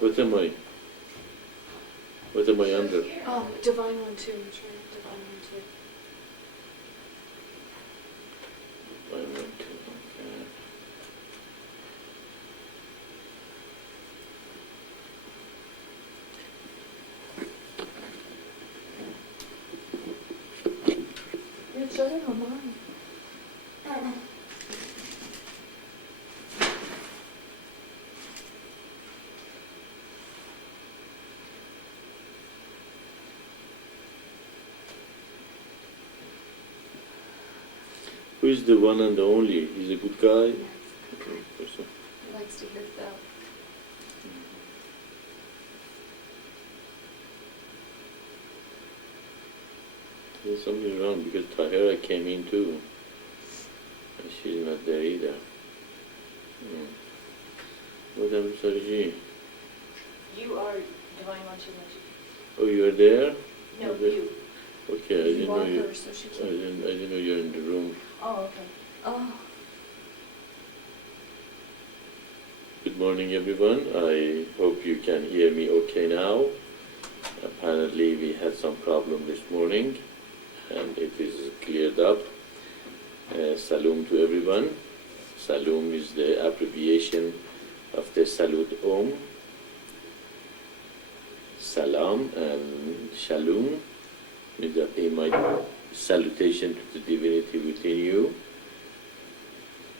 What am I? What am I under? Divine One too, Maitreya. Divine One too. Divine One too. Okay. It's shutting her mind. Who is the one and the only? He's a good guy? Yes. Person. He likes to hear that. There's something wrong because Tahira came in too. And she's not there either. Madam Sarji. You are Divine One too, Maitreya. Oh, you're there? No, Okay. you. Okay, I You didn't are know you. her, so she I can't. didn't know you're in the room. Oh, okay. Oh. Good morning, everyone. I hope you can hear me okay now. Apparently, we had some problem this morning, and it is cleared up. Salam to everyone. Salam is the abbreviation of the Salud Om. Salam and Shalom means that they might salutation to the divinity within you,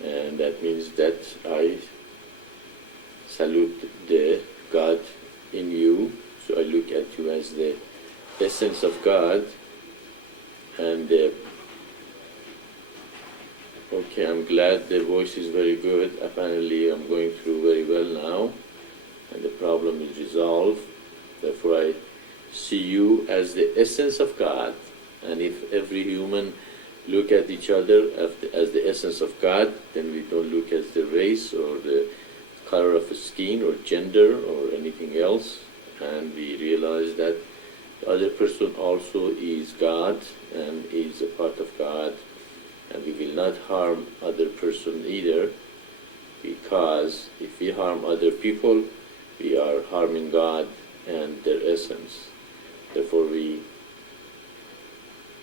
and that means that I salute the God in you. So I look at you as the essence of God, and okay, I'm glad the voice is very good. Apparently I'm going through very well now, and the problem is resolved. Therefore I see you as the essence of God, and if every human look at each other as the essence of God, then we don't look at the race or the color of the skin or gender or anything else, and we realize that the other person also is God and is a part of God, and we will not harm other person either, because if we harm other people, we are harming God and their essence. Therefore we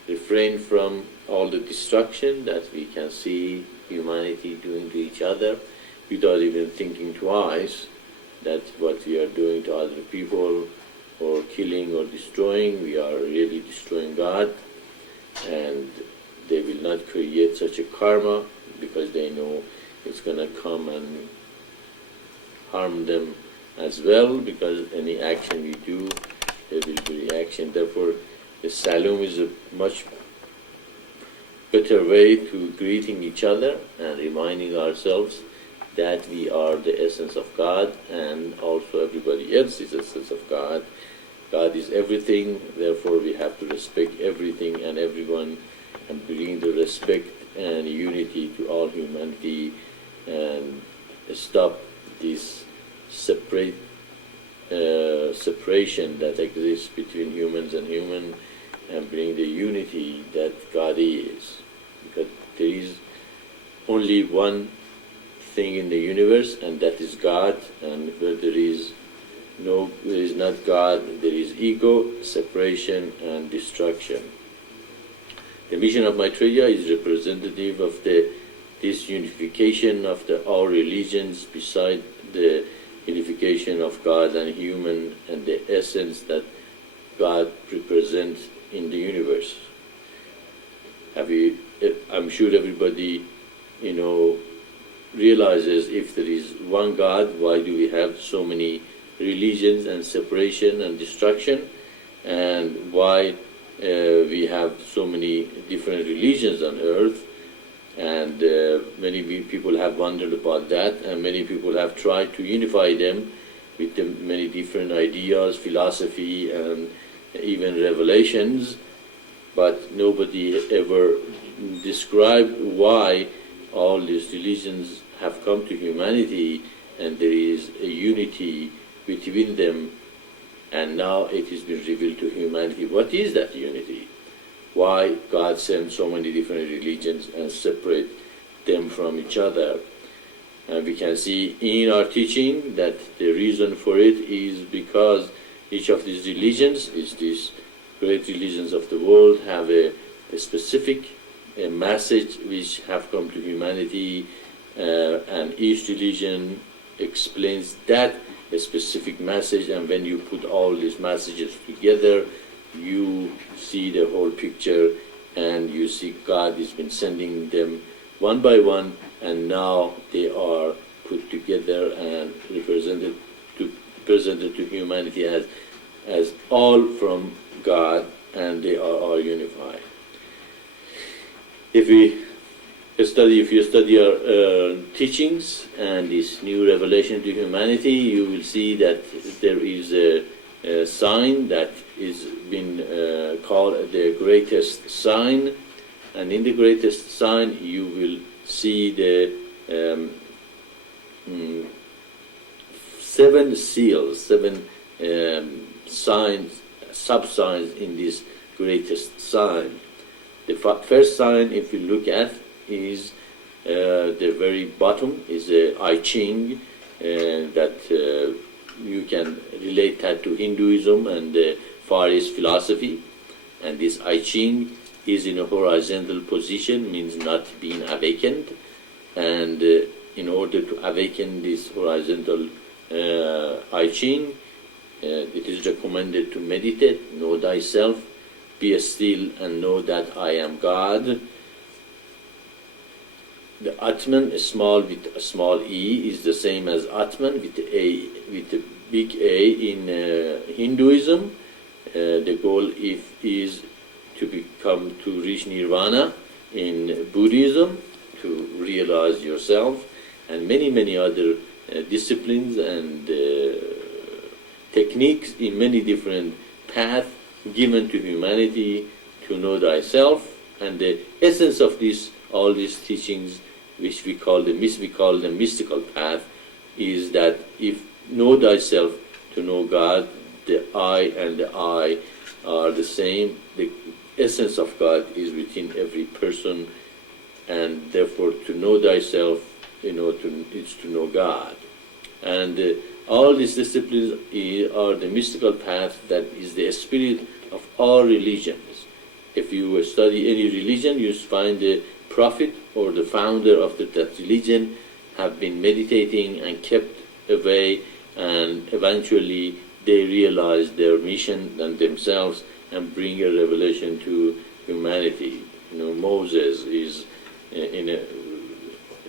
refrain from all the destruction that we can see humanity doing to each other without even thinking twice that what we are doing to other people or killing or destroying, we are really destroying God, and they will not create such a karma because they know it's going to come and harm them as well, because any action we do, there will be reaction. Therefore, the salam is a much better way to greeting each other and reminding ourselves that we are the essence of God, and also everybody else is the essence of God. God is everything, therefore we have to respect everything and everyone and bring the respect and unity to all humanity, and stop this separation that exists between humans and human, and bring the unity that God is. Because there is only one thing in the universe, and that is God, and where there is not God, there is ego, separation and destruction. The mission of Maitreya is representative of this unification of all religions, beside the unification of God and human and the essence that God represents in the universe. I'm sure everybody, realizes if there is one God, why do we have so many religions and separation and destruction, and why we have so many different religions on earth, and many people have wondered about that, and many people have tried to unify them with the many different ideas, philosophy, and even revelations, but nobody ever described why all these religions have come to humanity and there is a unity between them, and now it has been revealed to humanity. What is that unity? Why God sent so many different religions and separate them from each other? And we can see in our teaching that the reason for it is because each of these religions, these great religions of the world, have a specific message which have come to humanity, and each religion explains that a specific message, and when you put all these messages together, you see the whole picture, and you see God has been sending them one by one, and now they are put together and presented to humanity as all from God, and they are all unified. If you study our teachings and this new revelation to humanity, you will see that there is a sign that is been called the greatest sign, and in the greatest sign you will see the 7 seals, 7 signs, sub-signs in this greatest sign. The first sign, if you look at, is the very bottom, is I Ching, that you can relate that to Hinduism and Far East philosophy. And this I Ching is in a horizontal position, means not being awakened. And in order to awaken this horizontal I Ching, it is recommended to meditate, know thyself, be still and know that I am God. The Atman, small with a small e, is the same as Atman with a big A in Hinduism. The goal is to reach nirvana in Buddhism, to realize yourself, and many other disciplines and techniques in many different paths given to humanity to know thyself. And the essence of all these teachings, which we call the mystical path, is that if know thyself to know God, the I and the I are the same. The essence of God is within every person, and therefore to know thyself, is to know God. And all these disciplines are the mystical path that is the spirit of all religions. If you study any religion, you find the prophet or the founder of that religion have been meditating and kept away, and eventually they realize their mission and themselves and bring a revelation to humanity. Moses is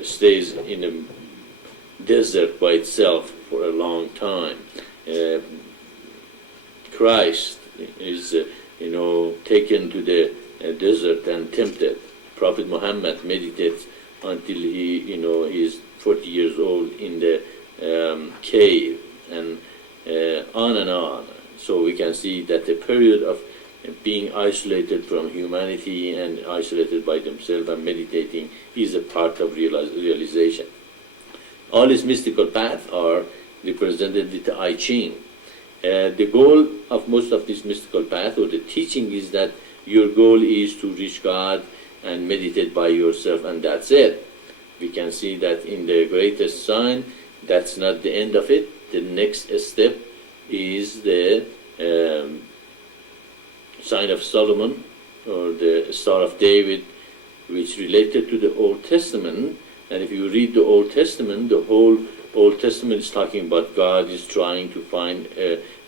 stays in a desert by itself for a long time. Christ is taken to the desert and tempted. Prophet Muhammad meditates until he is 40 years old in the cave, and on and on. So we can see that the period of being isolated from humanity and isolated by themselves and meditating is a part of realization. All these mystical paths are represented with the I Ching. The goal of most of these mystical paths, or the teaching, is that your goal is to reach God and meditate by yourself, and that's it. We can see that in the greatest sign, that's not the end of it. The next step is the sign of Solomon, or the Star of David, which related to the Old Testament. And if you read the Old Testament, the whole Old Testament is talking about God is trying to find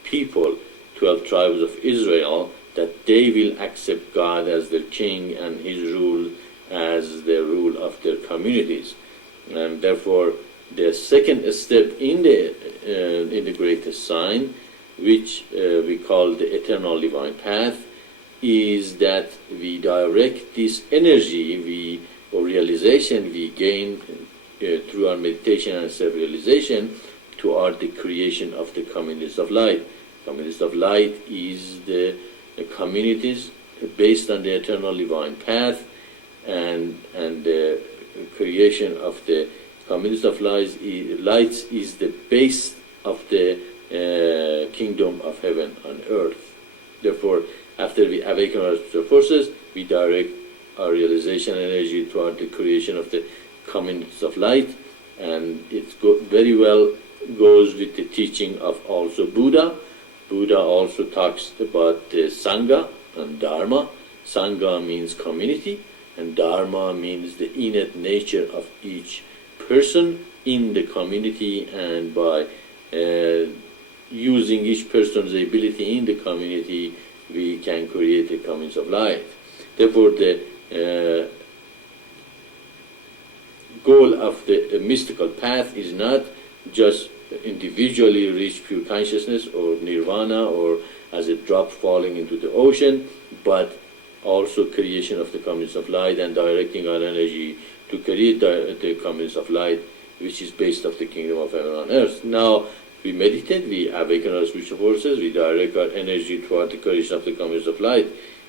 people, 12 tribes of Israel, that they will accept God as their king and his rule as the rule of their communities. And therefore, the second step in the greatest sign, which we call the eternal divine path, is that we direct this energy or realization we gain through our meditation and self-realization toward the creation of the communities of light. Communities of light is the communities based on the eternal divine path, and the creation of the communities of lights is the base of the kingdom of heaven on earth. Therefore, after we awaken our spiritual forces, we direct our realization energy toward the creation of the communities of light, And it very well goes with the teaching of also Buddha. Buddha also talks about the Sangha and Dharma. Sangha means community, and Dharma means the innate nature of each person in the community, and by using each person's ability in the community, we can create a community of light. Therefore, the goal of the mystical path is not just individually reach pure consciousness or nirvana or as a drop falling into the ocean, but also creation of the community of light and directing our energy to create the community of light, which is based of the kingdom of heaven on earth. Now, we meditate, we awaken our spiritual forces, we direct our energy toward the creation of the community of light.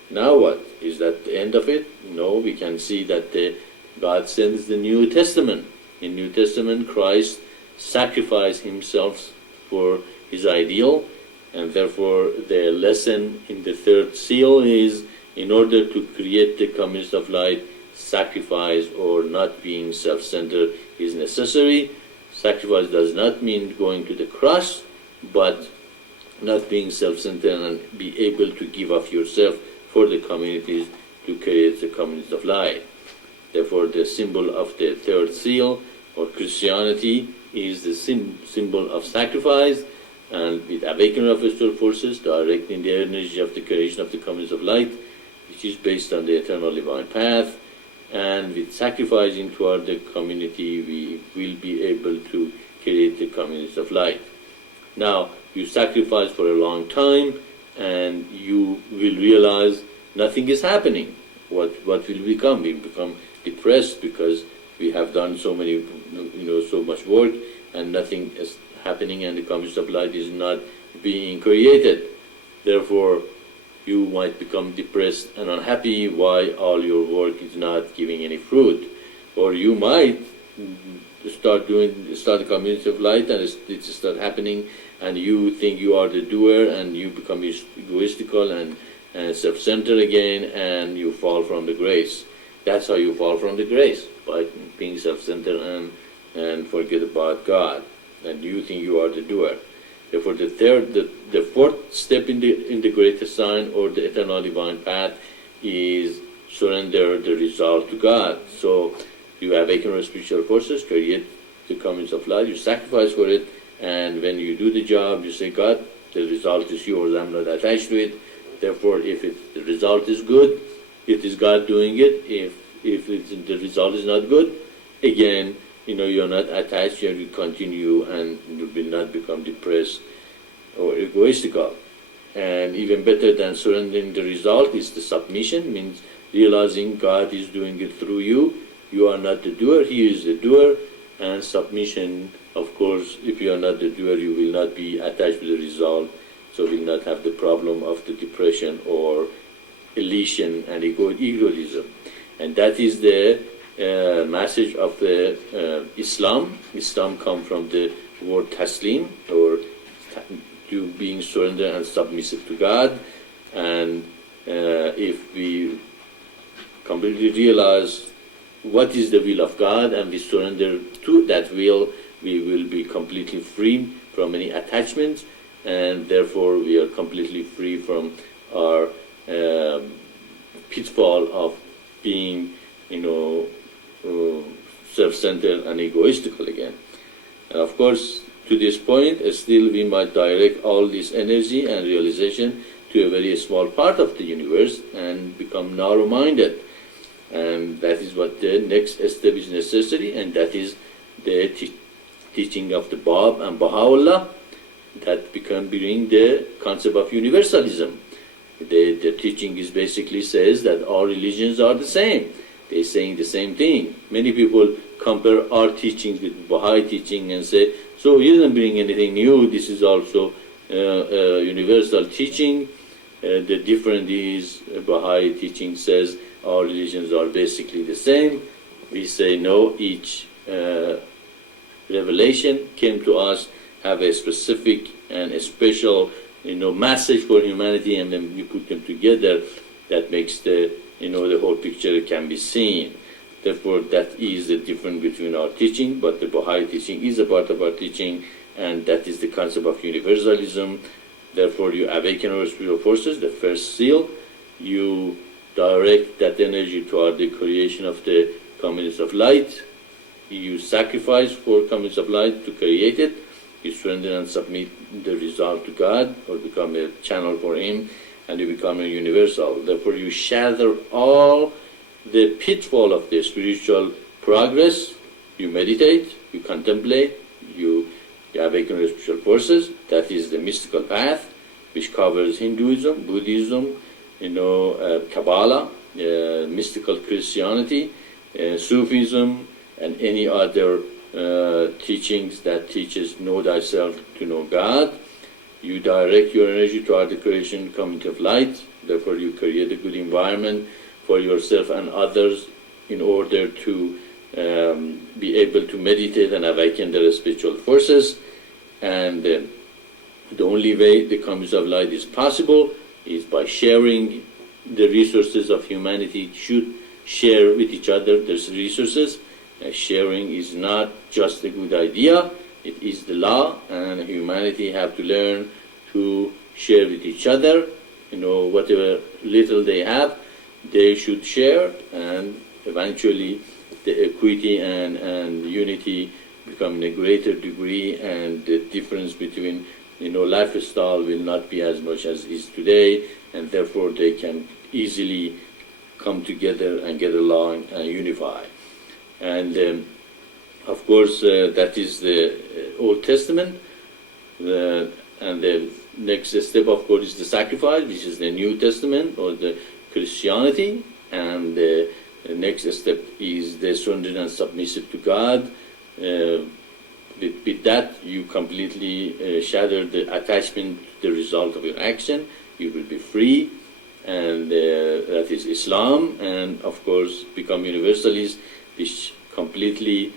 Now what? Is that the end of it? No, we can see that God sends the New Testament. In New Testament, Christ sacrificed himself for his ideal, and therefore the lesson in the third seal is, in order to create the community of light, sacrifice or not being self-centered is necessary. Sacrifice does not mean going to the cross, but not being self-centered and be able to give of yourself for the communities to create the community of light. Therefore, the symbol of the third seal, or Christianity, is the symbol of sacrifice, and with awakening of spiritual forces, directing the energy of the creation of the community of light, which is based on the eternal divine path, and with sacrificing toward the community, we will be able to create the community of light. Now, you sacrifice for a long time, and you will realize nothing is happening. What will become? We become depressed because we have done so much work, and nothing is happening, and the community of light is not being created. Therefore, you might become depressed and unhappy why all your work is not giving any fruit. Or you might start the community of light, and it start happening, and you think you are the doer, and you become egoistical and self-centered again, and you fall from the grace. That's how you fall from the grace, by being self-centered and forget about God, and you think you are the doer. Therefore, the fourth step in the greatest sign, or the eternal divine path, is surrender the result to God. So you awaken your spiritual forces, create the community of light, you sacrifice for it, and when you do the job, you say, God, the result is yours, I'm not attached to it. Therefore, if the result is good, it is God doing it. If the result is not good, again, you're not attached, you continue, and you will not become depressed or egoistical. And even better than surrendering the result is the submission, means realizing God is doing it through you. You are not the doer, He is the doer. And submission, of course, if you are not the doer, you will not be attached to the result, so will not have the problem of the depression or elation and egoism. And that is the message of the Islam. Islam comes from the word taslim, or to being surrendered and submissive to God. And if we completely realize what is the will of God and we surrender to that will, we will be completely free from any attachments, and therefore we are completely free from our pitfall of being, self-centered and egoistical again. And of course, to this point, still we might direct all this energy and realization to a very small part of the universe and become narrow-minded. And that is what the next step is necessary, and that is the teaching of the Bab and Baha'u'llah, that bring the concept of universalism. The teaching is basically says that all religions are the same. They're saying the same thing. Many people compare our teachings with Baha'i teaching and say, so he doesn't bring anything new, this is also universal teaching. The difference is Baha'i teaching says all religions are basically the same. We say no, each revelation came to us have a specific and a special message for humanity, and then we put them together. That makes the whole picture can be seen. Therefore, that is the difference between our teaching, but the Baha'i teaching is a part of our teaching, and that is the concept of universalism. Therefore, you awaken our spiritual forces, the first seal. You direct that energy toward the creation of the communities of light. You sacrifice for communities of light to create it. You surrender and submit the result to God, or become a channel for Him, and you become a universal. Therefore, you shatter all the pitfall of the spiritual progress. You meditate, you contemplate, you awaken your spiritual forces. That is the mystical path, which covers Hinduism, Buddhism, Kabbalah, mystical Christianity, Sufism, and any other teachings that teaches know thyself to know God. You direct your energy toward the creation community of light. Therefore, you create a good environment for yourself and others in order to be able to meditate and awaken their spiritual forces. And the only way the community of light is possible is by sharing the resources of humanity. Should share with each other their resources. Sharing is not just a good idea, it is the law, and humanity have to learn to share with each other. Whatever little they have, they should share, and eventually the equity and unity become in a greater degree, and the difference between lifestyle will not be as much as is today, and therefore they can easily come together and get along and unify. And of course, that is the Old Testament. And the next step, of course, is the sacrifice, which is the New Testament or the Christianity. And the next step is the surrender and submissive to God. With that, you completely shatter the attachment to the result of your action. You will be free. And that is Islam. And of course, become universalist, which completely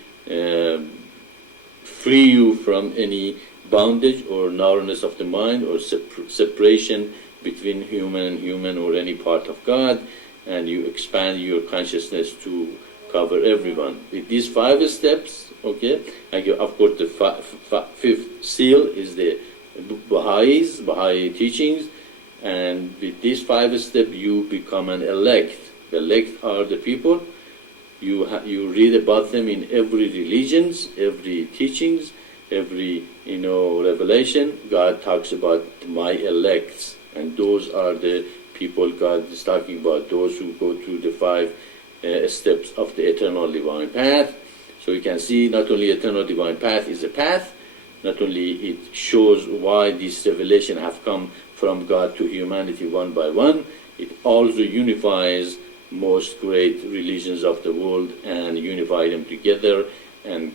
free you from any bondage or narrowness of the mind or separation between human and human or any part of God, and you expand your consciousness to cover everyone. With these 5 steps, okay, and of course the 5th seal is the Baha'i teachings, and with these 5 steps you become an elect. The elect are the people. You read about them in every religions, every teachings, every revelation. God talks about my elects, and those are the people God is talking about, those who go through the 5 steps of the eternal divine path. So you can see not only eternal divine path is a path, not only it shows why this revelation have come from God to humanity one by one, it also unifies most great religions of the world and unify them together and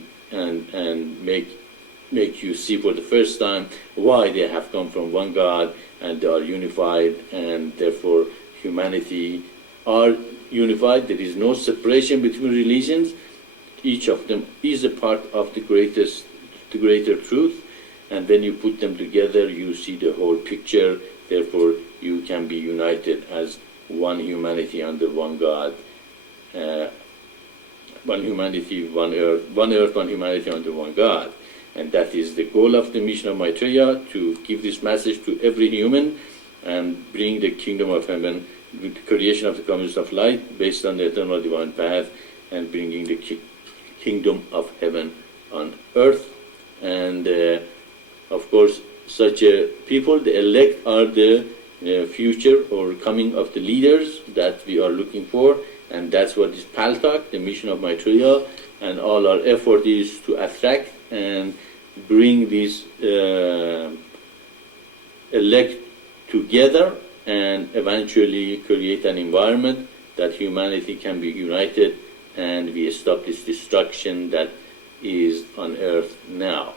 make you see for the first time why they have come from one God and they are unified, and therefore humanity are unified. There is no separation between religions. Each of them is a part of the greater truth, and when you put them together you see the whole picture. Therefore you can be united as one humanity under one God, one humanity, one earth, one humanity under one God. And that is the goal of the mission of Maitreya, to give this message to every human and bring the kingdom of heaven with the creation of the communities of light based on the eternal divine path, and bringing the kingdom of heaven on earth. And of course, such people, the elect, are the future or coming of the leaders that we are looking for, and that's what is Paltak, the mission of Maitreya, and all our effort is to attract and bring these elect together and eventually create an environment that humanity can be united and we stop this destruction that is on earth now.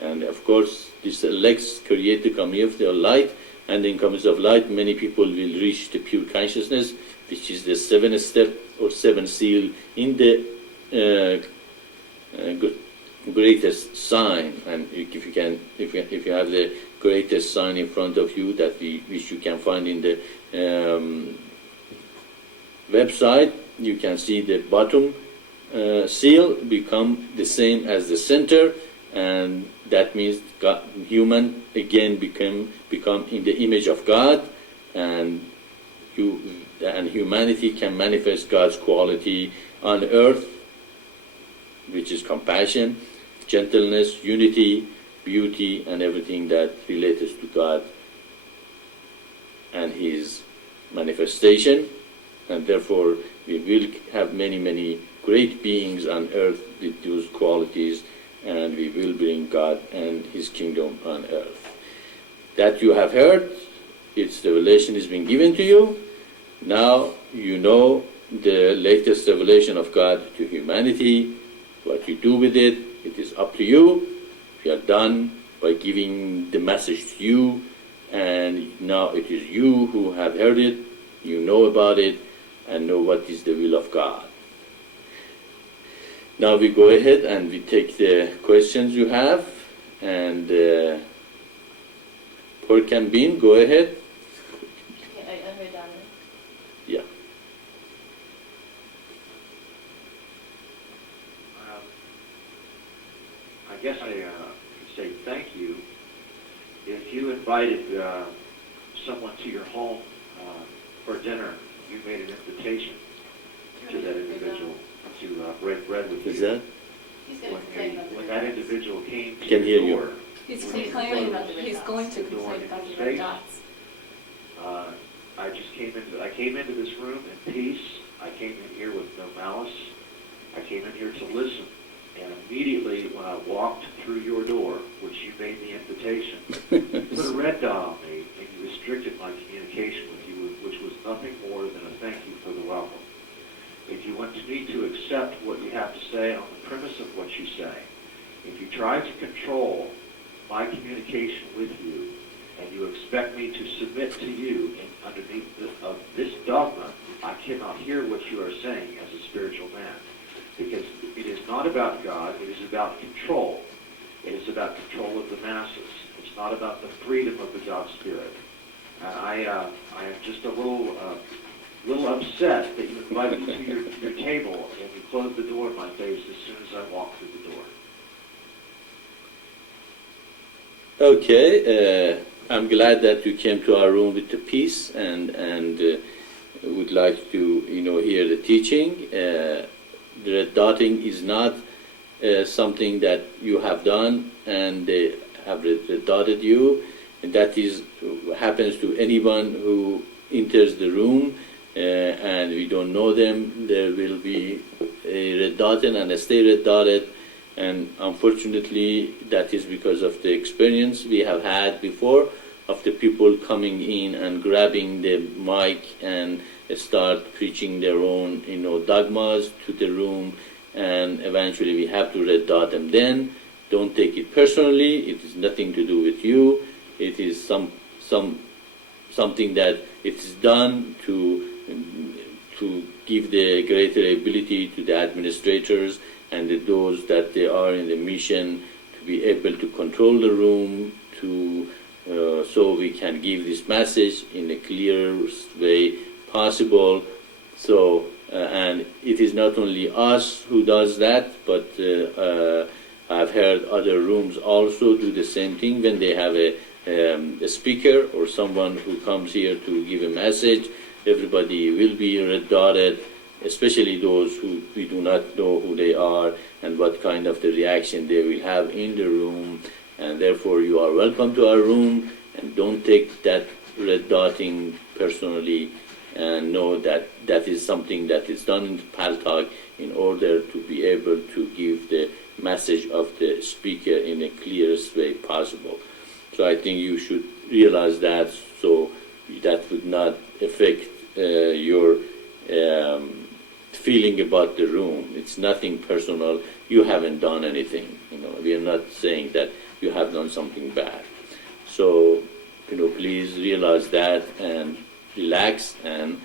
And of course, these elects create the community of light, and in communities of light, many people will reach the pure consciousness, which is the 7th step or 7th seal in the greatest sign. And if you have the greatest sign in front of you, which you can find in the website, you can see the bottom seal become the same as the center, and that means God, human again become in the image of God, and humanity can manifest God's quality on earth, which is compassion, gentleness, unity, beauty, and everything that relates to God and His manifestation. And therefore we will have many great beings on earth with those qualities, and we will bring God and His kingdom on earth. That you have heard, its revelation has been given to you. Now you know the latest revelation of God to humanity. What you do with it, it is up to you. We are done by giving the message to you, and now it is you who have heard it, you know about it, and know what is the will of God. Now we go ahead and we take the questions you have, and pork and bean, go ahead. I heard that. Yeah. I guess I could say thank you. If you invited someone to your home for dinner, you made an invitation to that individual to break bread with you. Is that? He's going to complain about the When that individual came to Can hear your you. door, He's He's complaining, about the red he's dots. going to The one complain about in the his red face. dots. I came into this room in peace. I came in here with no malice. I came in here to listen. And immediately when I walked through your door, which you made the invitation, you put a red dot on me and you restricted my communication with you, which was nothing more than a thank you for the welcome. If you want me to accept what you have to say on the premise of what you say, if you try to control my communication with you, and you expect me to submit to you underneath of this dogma, I cannot hear what you are saying as a spiritual man. Because it is not about God, it is about control. It is about control of the masses. It's not about the freedom of the God Spirit. And I am just a little upset that you invited me to your table and you closed the door in my face as soon as I walked through the door. Okay, I'm glad that you came to our room with the peace and would like to hear the teaching. The red dotting is not something that you have done and they have red dotted you. And that is happens to anyone who enters the room and we don't know them. There will be a red dotted and a stay red dotted. And unfortunately, that is because of the experience we have had before of the people coming in and grabbing the mic and start preaching their own, dogmas to the room, and eventually we have to red dot them. Then don't take it personally. It is nothing to do with you. It is something that it is done to give the greater ability to the administrators and those that they are in the mission to be able to control the room, so we can give this message in the clearest way possible. So, and it is not only us who does that, but I've heard other rooms also do the same thing when they have a speaker or someone who comes here to give a message. Everybody will be red dotted, especially those who we do not know who they are and what kind of the reaction they will have in the room. And therefore you are welcome to our room, and don't take that red dotting personally, and know that that is something that is done in Paltalk in order to be able to give the message of the speaker in the clearest way possible. So I think you should realize that, so that would not affect your feeling about the room. It's nothing personal. You haven't done anything. We are not saying that you have done something bad. So, please realize that and relax and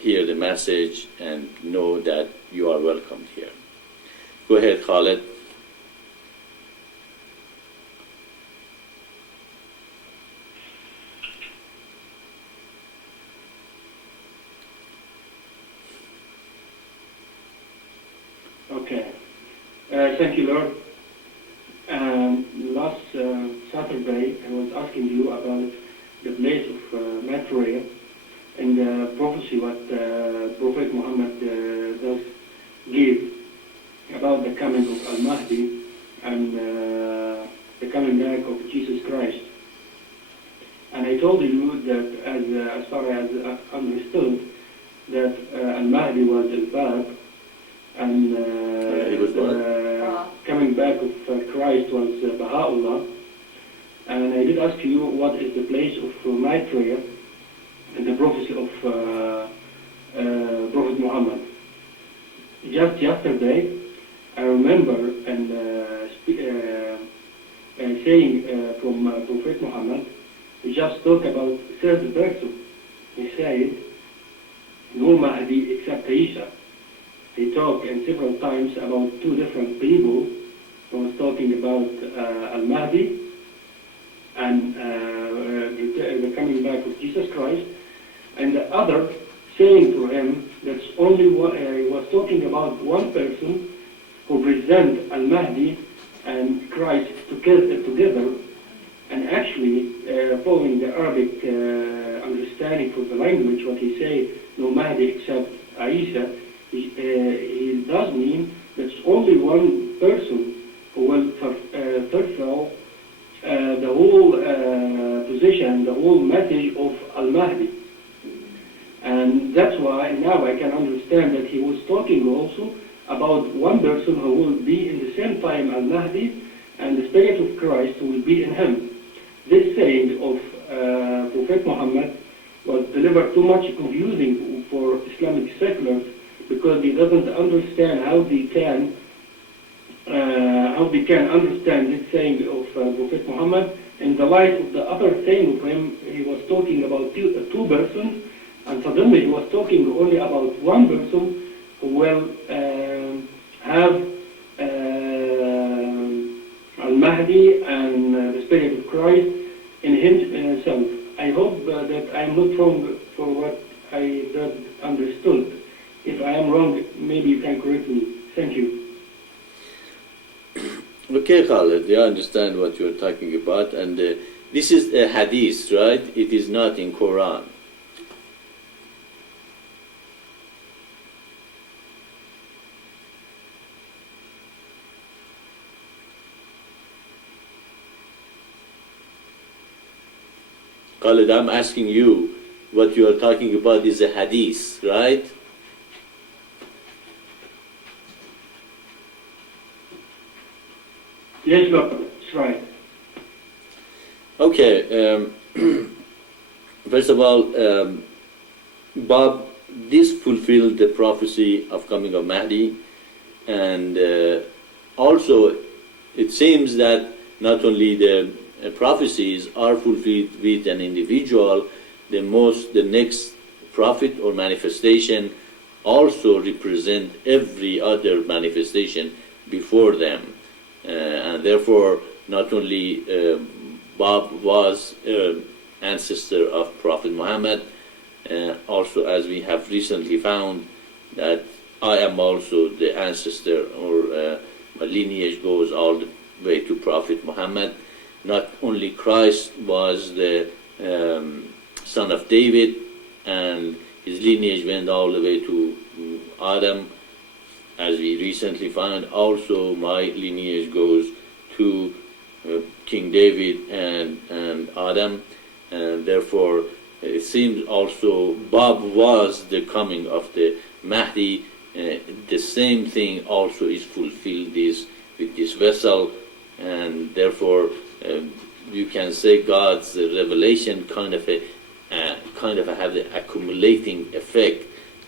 hear the message and know that you are welcomed here. Go ahead, Khaled. Thank you, Lord. Last Saturday, I was asking you about the place of Maitreya and the prophecy what Prophet Muhammad does give about the coming of Al-Mahdi and the coming back of Jesus Christ. And I told you that as far as I understood, that Al-Mahdi was Al-Bab, and he was the coming back of Christ was Baha'u'llah. And I did ask you what is the place of Maitreya and the prophecy of Prophet Muhammad. Just yesterday, I remember and saying from Prophet Muhammad, he just talked about third person. He said, no Mahdi except Isa. He talked in several times about two different people. He was talking about Al-Mahdi and the coming back of Jesus Christ, and the other saying to him that's only one, he was talking about one person who present Al-Mahdi and Christ together, and actually following the Arabic understanding for the language, what he say, no Mahdi except Isa, he does mean there's only one person who will fulfill the whole position, the whole message of Al-Mahdi. And that's why now I can understand that he was talking also about one person who will be in the same time Al-Mahdi and the Spirit of Christ will be in him. This saying of Prophet Muhammad was delivered too much confusing for Islamic seculars, because they doesn't understand how they can understand this saying of Prophet Muhammad in the light of the other saying of him. He was talking about two persons, and suddenly he was talking only about one person who will have Al-Mahdi and the Spirit of Christ in himself. I hope that I am not wrong for what I understood. If I am wrong, maybe you can correct me. Thank you. Okay, Khaled, I understand what you're talking about, and this is a hadith, right? It is not in Quran. Khaled, I'm asking you, what you are talking about is a hadith, right? Yes, Lord, that's right. Okay, first of all, Bob, this fulfilled the prophecy of coming of Mahdi, and also it seems that not only the prophecies are fulfilled with an individual, the next prophet or manifestation also represent every other manifestation before them. And therefore, not only Bob was ancestor of Prophet Muhammad, also as we have recently found that I am also the ancestor, or my lineage goes all the way to Prophet Muhammad. Not only Christ was the son of David, and his lineage went all the way to Adam, as we recently found, also my lineage goes to King David and Adam, and therefore it seems also Bob was the coming of the Mahdi. The same thing also is fulfilled with this vessel, and therefore you can say God's revelation kind of have the accumulating effect,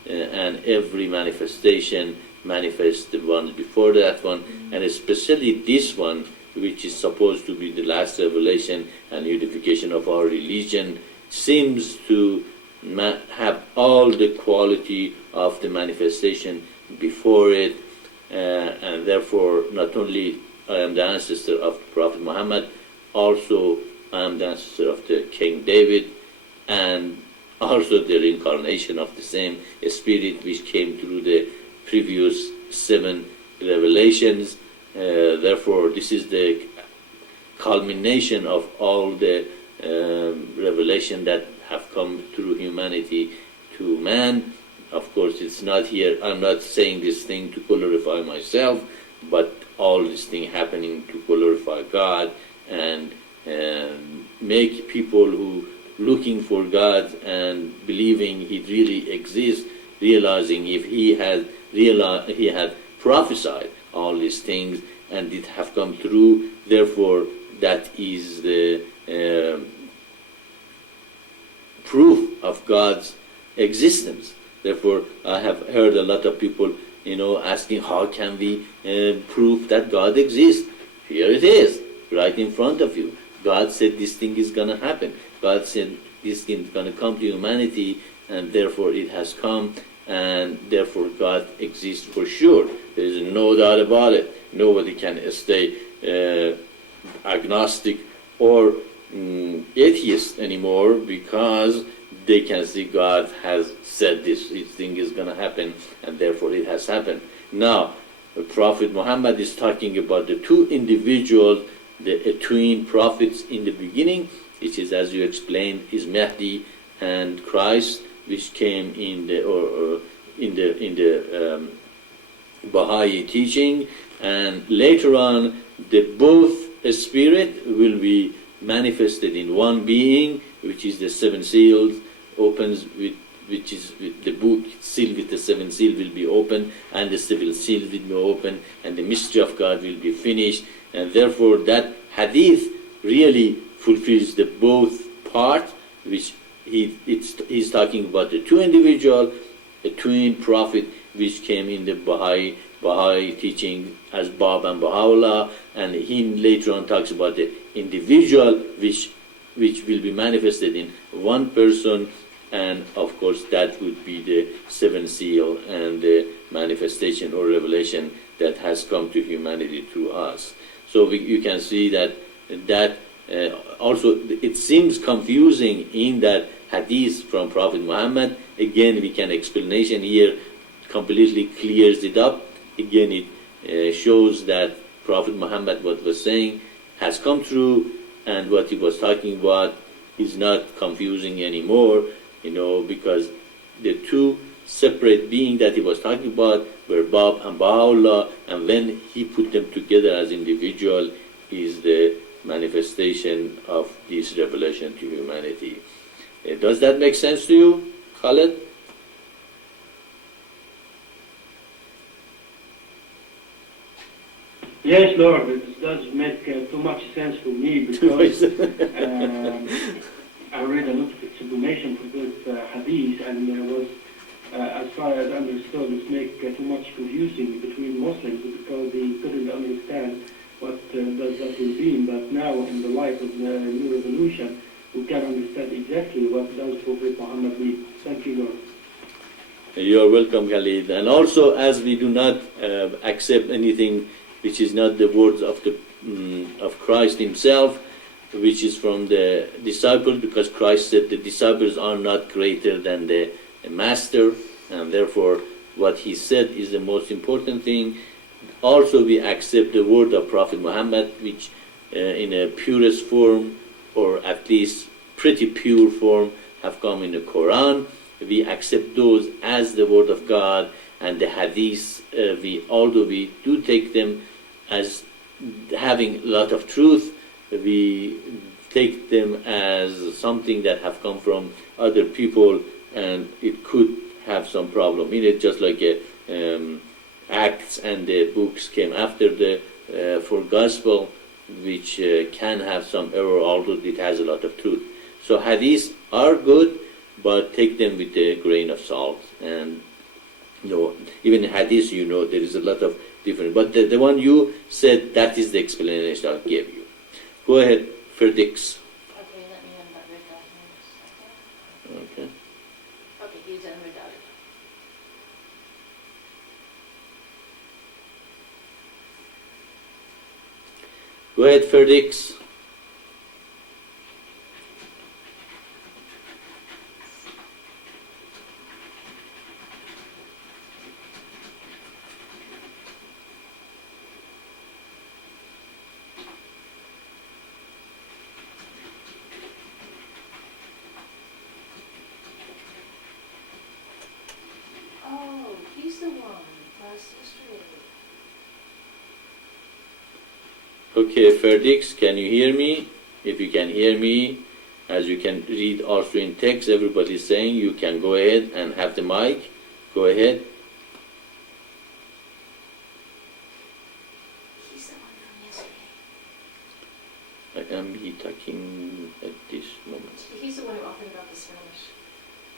and every manifestation manifests the one before that one, and especially this one, which is supposed to be the last revelation and unification of our religion, seems to have all the quality of the manifestation before it, and therefore not only I am the ancestor of Prophet Muhammad, also I am the ancestor of the King David, and also the reincarnation of the same spirit which came through the previous 7 revelations, therefore, this is the culmination of all the revelation that have come through humanity to man. Of course, it's not here. I'm not saying this thing to glorify myself, but all this thing happening to glorify God and make people who looking for God and believing He really exists, realizing if He had prophesied all these things and it have come true. Therefore, that is the proof of God's existence. Therefore, I have heard a lot of people, asking, how can we prove that God exists? Here it is, right in front of you. God said this thing is going to happen. God said this thing is going to come to humanity, and therefore it has come, and therefore God exists for sure. There is no doubt about it. Nobody can stay agnostic or atheist anymore, because they can see God has said this thing is going to happen, and therefore it has happened. Now, Prophet Muhammad is talking about the two individuals, the twin prophets in the beginning, which is, as you explained, is Mahdi and Christ, which came in the Baha'i teaching, and later on, both spirit will be manifested in one being, which is the seven seals, opens with, which is with the book sealed with the seven seal will be open, and the seven seals will be open, and the mystery of God will be finished, and therefore that hadith really fulfills the both part, which he's talking about the two individual, a twin prophet, which came in the Baha'i teaching as Bab and Baha'u'llah, and he later on talks about the individual which will be manifested in one person, and of course that would be the seven seal and the manifestation or revelation that has come to humanity through us. So you can see that also it seems confusing in that hadith from Prophet Muhammad. Again, we can explanation here completely clears it up. Again, it shows that Prophet Muhammad, what was saying, has come true, and what he was talking about is not confusing anymore, because the two separate beings that he was talking about were Bab and Baha'u'llah, and when he put them together as individual is the manifestation of this revelation to humanity. Does that make sense to you, Khaled? Yes, Lord, it does make too much sense for me, because I read a lot of explanation for this hadith, and was, as far as I understood, it make too much confusing between Muslims, because they couldn't understand what does that mean. But now, in the light of the new revolution, we can understand exactly what does Prophet Muhammad mean. Thank you, Lord. You are welcome, Khalid. And also, as we do not accept anything which is not the words of Christ Himself, which is from the disciples, because Christ said the disciples are not greater than the master, and therefore what He said is the most important thing. Also, we accept the word of Prophet Muhammad, which in a purest form, or at least pretty pure form, have come in the Quran. We accept those as the word of God, and the hadiths, although we do take them as having a lot of truth, we take them as something that have come from other people, and it could have some problem in it, just like Acts and the books came after the for gospel, which can have some error, although it has a lot of truth. So hadiths are good, but take them with a grain of salt. And even in hadith, there is a lot of different. But the one you said, that is the explanation I'll give you. Go ahead, Ferdix. Okay, let me unbutton that in a second. Okay. Okay, he's unread out. Go ahead, Ferdix. Okay, Ferdix, can you hear me? If you can hear me, as you can read also in text, everybody is saying you can go ahead and have the mic. Go ahead. He's the one from yesterday. I am he talking at this moment. He's the one who offered about the Spanish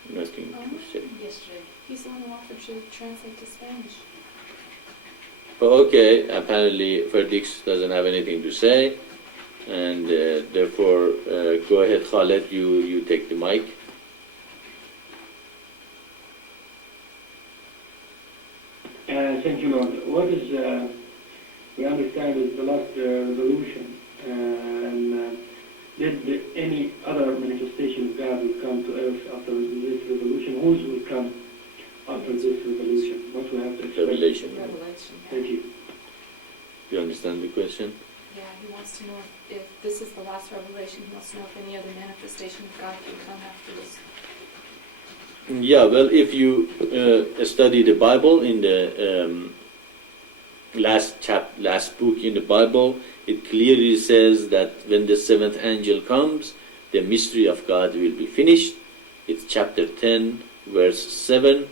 Nothing to say. yesterday. He's the one who offered to translate to Spanish. Okay, apparently Ferdix doesn't have anything to say, and therefore go ahead, Khaled, you take the mic. Thank you, Lord. What is, we understand is the last revolution, and did any other manifestation of God will come to earth after this revolution? Whose will come after this revolution? What we have to expect? Revelation. Revelation. Yeah. Thank you. You understand the question? Yeah, he wants to know if this is the last revelation. He wants to know if any other manifestation of God can come after this. Yeah, well, if you study the Bible in the last book in the Bible, it clearly says that when the seventh angel comes, the mystery of God will be finished. It's chapter 10, verse 7.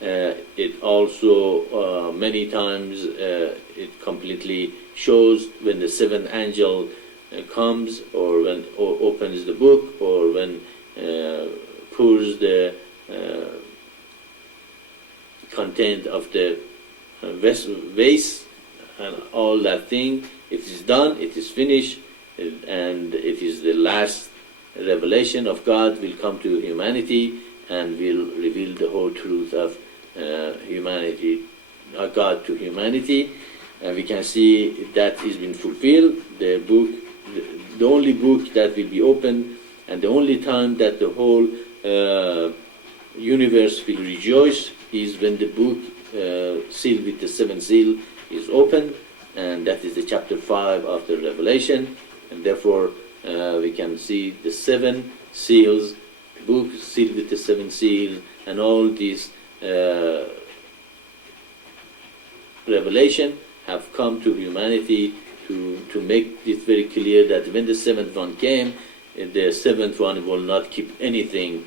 It also many times it completely shows when the seventh angel comes, or when opens the book, or when pours the content of the vase and all that thing. It is done, it is finished, and it is the last revelation of God will come to humanity and will reveal the whole truth of humanity, God to humanity. And we can see that has been fulfilled. The book, the only book that will be opened, and the only time that the whole universe will rejoice is when the book sealed with the seventh seal is opened, and that is the chapter 5 of the Revelation. And therefore we can see the 7 seals, book sealed with the 7 seals, and all these revelation have come to humanity to make it very clear that when the 7th one came, the 7th one will not keep anything,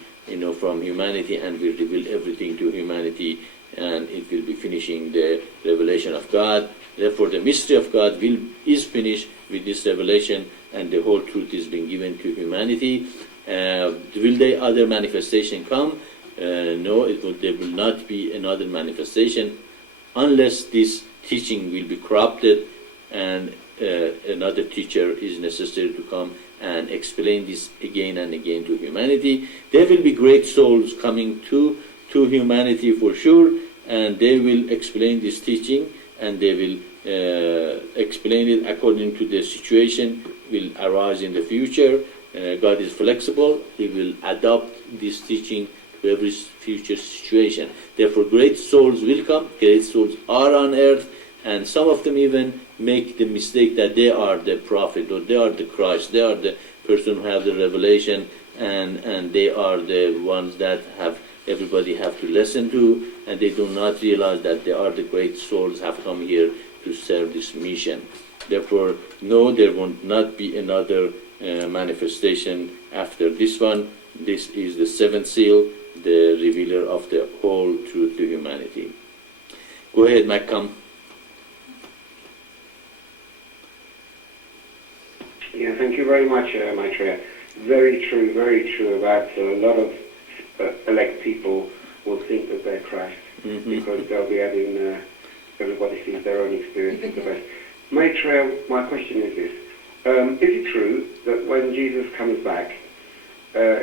from humanity, and will reveal everything to humanity, and it will be finishing the revelation of God. Therefore, the mystery of God is finished with this revelation, and the whole truth is being given to humanity. Will the other manifestation come? No, there will not be another manifestation unless this teaching will be corrupted, and another teacher is necessary to come and explain this again and again to humanity. There will be great souls coming to humanity for sure, and they will explain this teaching, and they will explain it according to the situation will arise in the future. God is flexible. He will adapt this teaching to every future situation. Therefore, great souls will come. Great souls are on earth, and some of them even make the mistake that they are the prophet, or they are the Christ, they are the person who have the revelation, and they are the ones that everybody have to listen to, and they do not realize that they are the great souls have come here to serve this mission. Therefore, no, there will not be another manifestation after this one. This is the 7th seal, the revealer of the whole truth to humanity. Go ahead, Malcolm. Yeah, thank you very much, Maitreya. Very true about a lot of elect people will think that they're Christ, because they'll be adding, everybody sees their own experience as the best. Maitreya, my question is this. Is it true that when Jesus comes back,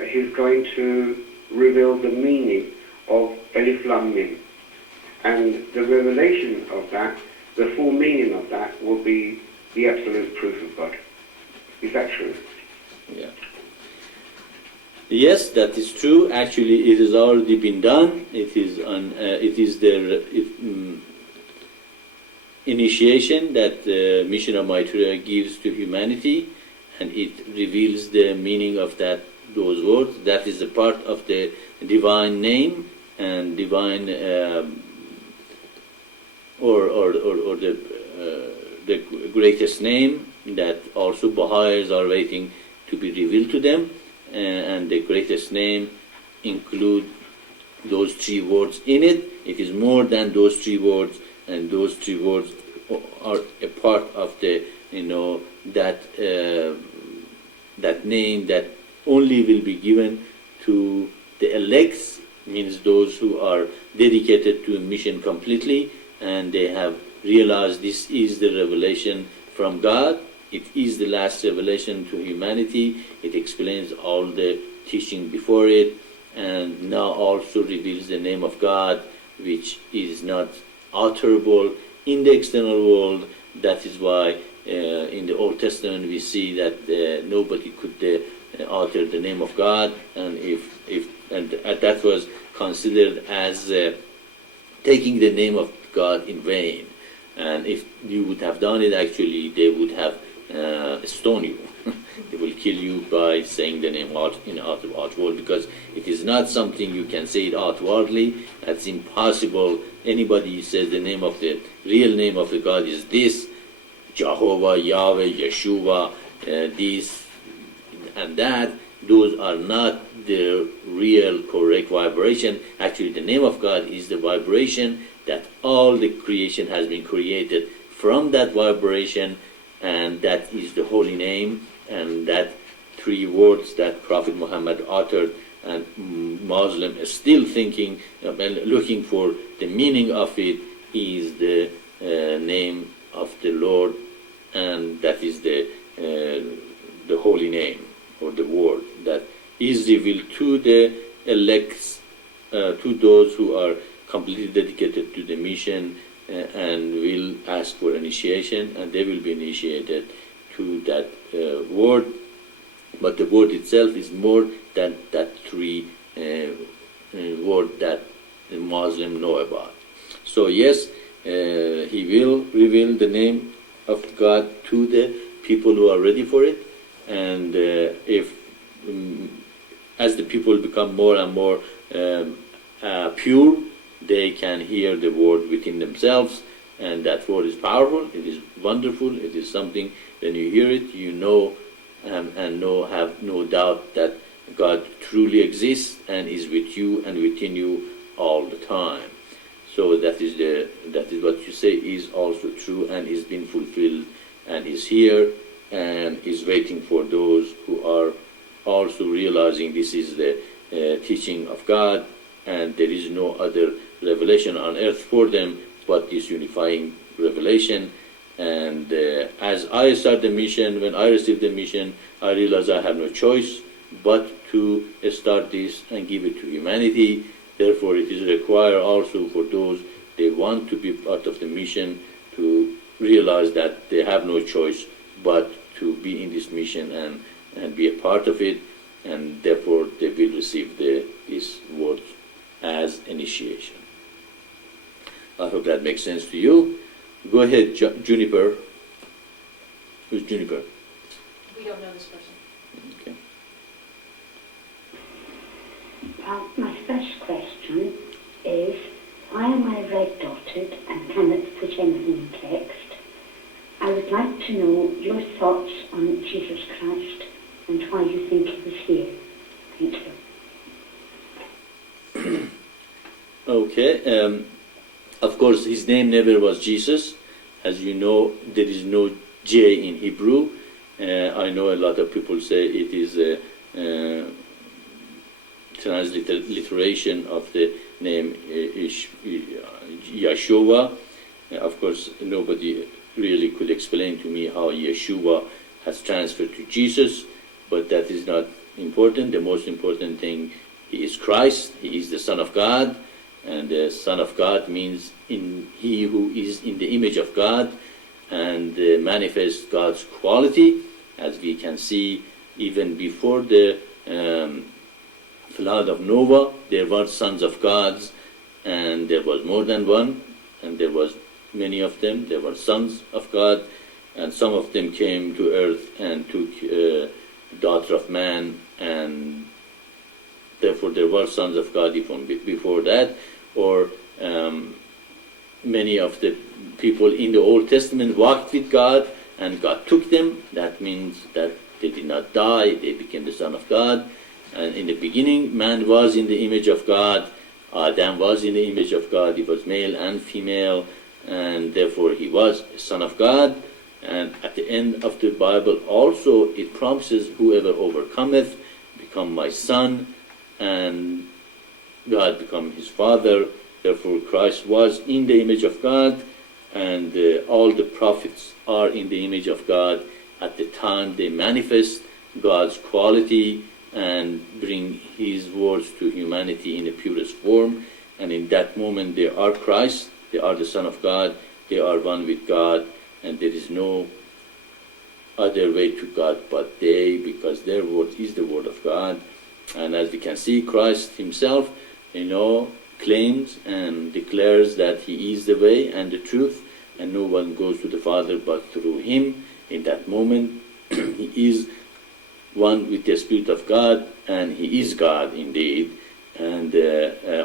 he's going to reveal the meaning of Alif Lam Mim, and the revelation of that, the full meaning of that, will be the absolute proof of God? Is that true? Yeah. Yes, that is true. Actually, it has already been done. It is their initiation that the mission of Maitreya gives to humanity, and it reveals the meaning of those words. That is a part of the divine name and divine or the greatest name that also Baha'is are waiting to be revealed to them, and the greatest name include those 3 words in it. It is more than those 3 words, and those 3 words are a part of the, that name that only will be given to the elects, means those who are dedicated to a mission completely, and they have realized this is the revelation from God. It is the last revelation to humanity. It explains all the teaching before it, and now also reveals the name of God, which is not utterable in the external world. That is why in the Old Testament we see that nobody could utter the name of God, and that was considered as taking the name of God in vain. And if you would have done it, actually they would have stoned you. They will kill you by saying the name outward, because it is not something you can say it outwardly. That's impossible. Anybody says the name of the real name of the God is this, Jehovah, Yahweh, Yeshua, this and that, those are not the real correct vibration. Actually, the name of God is the vibration that all the creation has been created from that vibration, and that is the holy name. And that 3 words that Prophet Muhammad uttered, and Muslim is still thinking, looking for the meaning of it, is the name of the Lord, and that is the holy name, or the word that is revealed to the elects, to those who are completely dedicated to the mission, and will ask for initiation, and they will be initiated to that word. But the word itself is more than that 3 word that the Muslim know about. So yes, he will reveal the name of God to the people who are ready for it, and if as the people become more and more pure, they can hear the word within themselves, and that word is powerful, it is wonderful, it is something, when you hear it, you know, and have no doubt that God truly exists and is with you and within you all the time. So that is what you say is also true, and is being fulfilled, and is here, and is waiting for those who are also realizing this is the teaching of God, and there is no other revelation on earth for them but this unifying revelation. And as I start the mission, when I received the mission, I realized I have no choice but to start this and give it to humanity. Therefore, it is required also for those they want to be part of the mission to realize that they have no choice but to be in this mission and be a part of it, and therefore they will receive this word as initiation. I hope that makes sense to you. Go ahead, Juniper. Who's Juniper? We don't know this person. Okay. My first question is, why am I red dotted and cannot put anything in text? I would like to know your thoughts on Jesus Christ and why you think he was here. Thank you. Okay. Of course, his name never was Jesus. As you know, there is no J in Hebrew. I know a lot of people say it is a transliteration of the name Yeshua. Of course, nobody really could explain to me how Yeshua has transferred to Jesus, but that is not important. The most important thing, he is Christ, he is the Son of God, and the Son of God means he who is in the image of God and manifests God's quality. As we can see, even before the flood of Noah, there were sons of gods, and there was more than one, and there was many of them. There were sons of God, and some of them came to earth and took daughter of man, and therefore there were sons of God even before that. Or many of the people in the Old Testament walked with God, and God took them. That means that they did not die, they became the Son of God. And in the beginning, man was in the image of God. Adam was in the image of God. He was male and female, and therefore he was a Son of God. And at the end of the Bible also, it promises, whoever overcometh become my son, and God become his father. Therefore Christ was in the image of God, and all the prophets are in the image of God at the time they manifest God's quality and bring his words to humanity in the purest form. And in that moment they are Christ, they are the Son of God, they are one with God, and there is no other way to God but they, because their word is the word of God. And as we can see, Christ himself, claims and declares that he is the way and the truth, and no one goes to the Father but through him. In that moment, he is one with the Spirit of God, and he is God indeed. And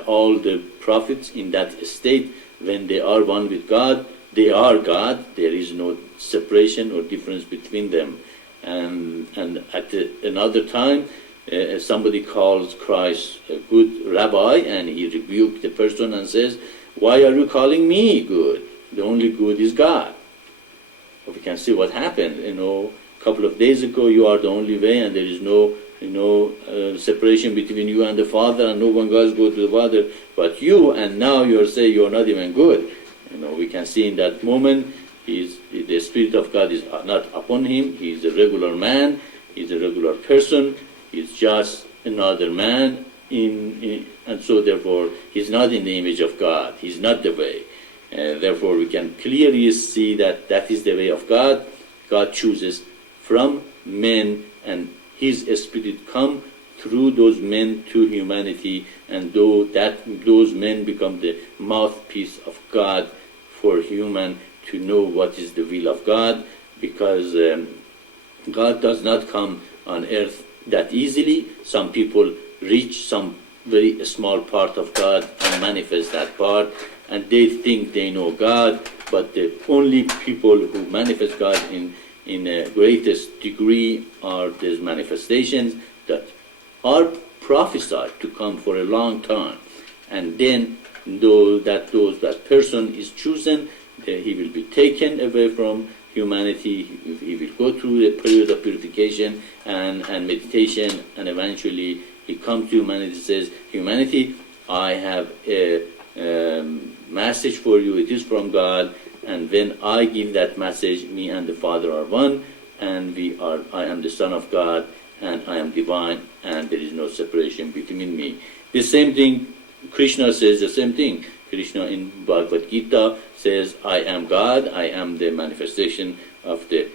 all the prophets in that state, when they are one with God, they are God. There is no separation or difference between them. And at another time, somebody calls Christ a good rabbi, and he rebukes the person and says, "Why are you calling me good? The only good is God." We can see what happened. A couple of days ago, you are the only way, and there is no separation between you and the Father, and no one goes to the Father but you. And now you are saying you are not even good. We can see in that moment, the Spirit of God is not upon him. He is a regular man. He is a regular person. He is just another man. And so therefore, he is not in the image of God. He is not the way. Therefore, we can clearly see that that is the way of God. God chooses from men, and his Spirit come through those men to humanity, and those men become the mouthpiece of God for human to know what is the will of God, because God does not come on earth that easily. Some people reach some very small part of God and manifest that part, and they think they know God, but the only people who manifest God in a greatest degree are these manifestations that are prophesied to come for a long time. And then that person is chosen, he will be taken away from humanity. He will go through a period of purification and meditation, and eventually he comes to humanity and says, "Humanity, I have a message for you. It is from God, and when I give that message, me and the Father are one, and I am the Son of God, and I am divine, and there is no separation between me." The same thing, Krishna says the same thing. Krishna in Bhagavad Gita says, "I am God, I am the manifestation of the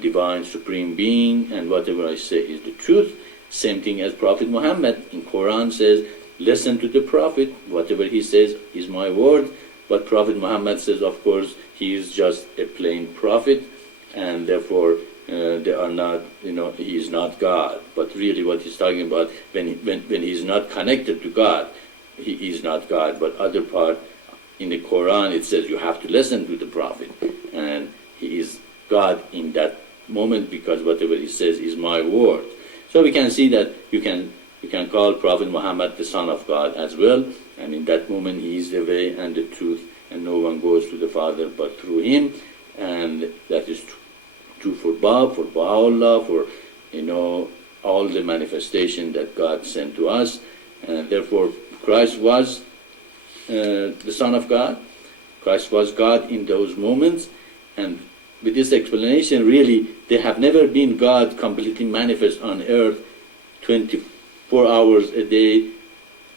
divine supreme being, and whatever I say is the truth." Same thing as Prophet Muhammad in Quran says, "Listen to the Prophet, whatever he says is my word." But Prophet Muhammad says, of course, he is just a plain prophet, and therefore they are not, he is not God. But really what he's talking about, when he is not connected to God, he is not God. But other part in the Quran, it says you have to listen to the Prophet, and he is God in that moment, because whatever he says is my word. So we can see that you can call Prophet Muhammad the Son of God as well, and in that moment he is the way and the truth, and no one goes to the Father but through him. And that is true for Bab, for Baha'u'llah, for all the manifestation that God sent to us. And therefore Christ was the Son of God. Christ was God in those moments, and with this explanation, really, they have never been God completely manifest on earth 24 hours a day,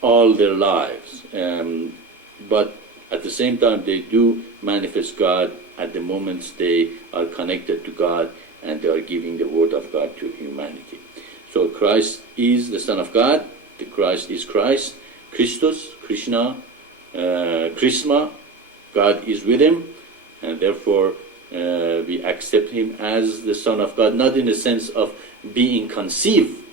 all their lives. But at the same time, they do manifest God at the moments they are connected to God and they are giving the word of God to humanity. So Christ is the Son of God. The Christ is Christ. Christus, Krishna, Chrisma, God is with him, and therefore we accept him as the Son of God, not in the sense of being conceived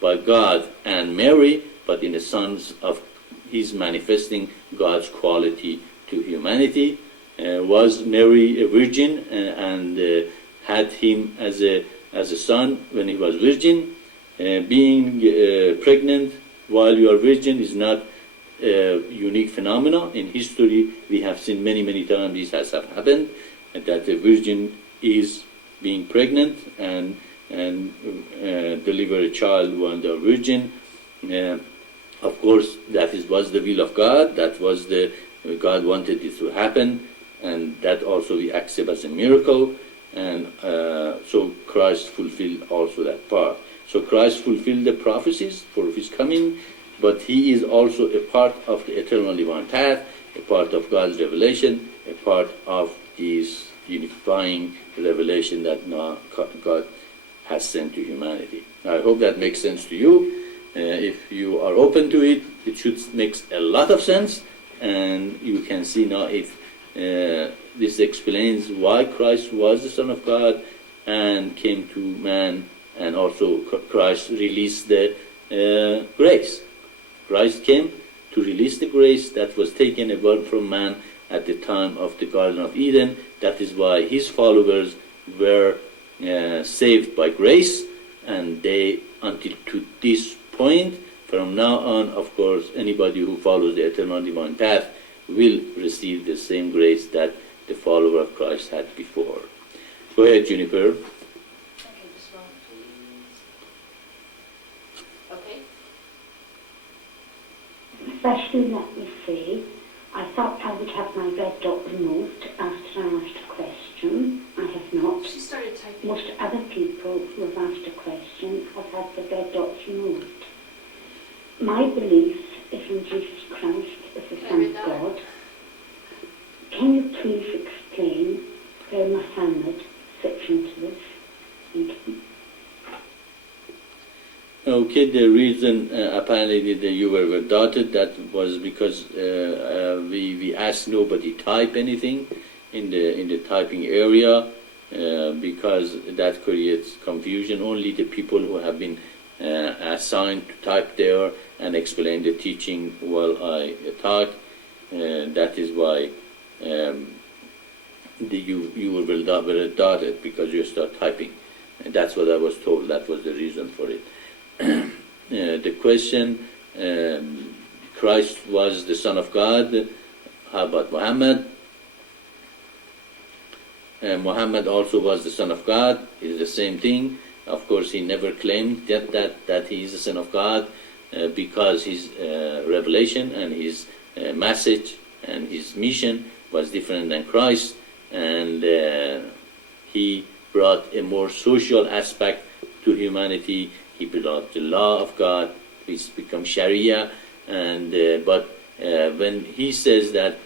by God and Mary, but in the sense of his manifesting God's quality to humanity. Was Mary a virgin and had him as a son when he was virgin. Being pregnant while you are virgin is not a unique phenomenon. In history, we have seen many times this has happened, that a virgin is being pregnant and deliver a child when they are virgin. Of course, that was the will of God. That was God wanted it to happen, and that also we accept as a miracle. And so Christ fulfilled also that part. So Christ fulfilled the prophecies for his coming, but he is also a part of the eternal divine path, a part of God's revelation, a part of this unifying revelation that now God has sent to humanity. I hope that makes sense to you. If you are open to it, it should make a lot of sense, and you can see now if this explains why Christ was the Son of God and came to man, and also Christ released the grace. Christ came to release the grace that was taken away from man at the time of the Garden of Eden. That is why his followers were saved by grace, and they, until to this point, from now on, of course, anybody who follows the eternal divine path will receive the same grace that the follower of Christ had before. Go ahead, Juniper. Okay, just one, please. Okay. Especially, let me say, I thought I would have my red dot removed after I asked a question. I have not. She started typing. Most other people who have asked a question have had the red dots removed. My belief is in Jesus Christ as the Son of God. Can you please explain where Muhammad fits into this? Thank you. Okay, the reason apparently that you were dotted, that was because we asked nobody type anything in the typing area, because that creates confusion. Only the people who have been assigned to type there and explain the teaching while I talk. That is why you were dotted, because you start typing. And that's what I was told. That was the reason for it. The question, Christ was the Son of God. How about Muhammad? Muhammad also was the Son of God. It's the same thing. Of course, he never claimed that he is the Son of God, because his revelation and his message and his mission was different than Christ, and he brought a more social aspect to humanity. He brought the law of God, which becomes Sharia, and but when he says that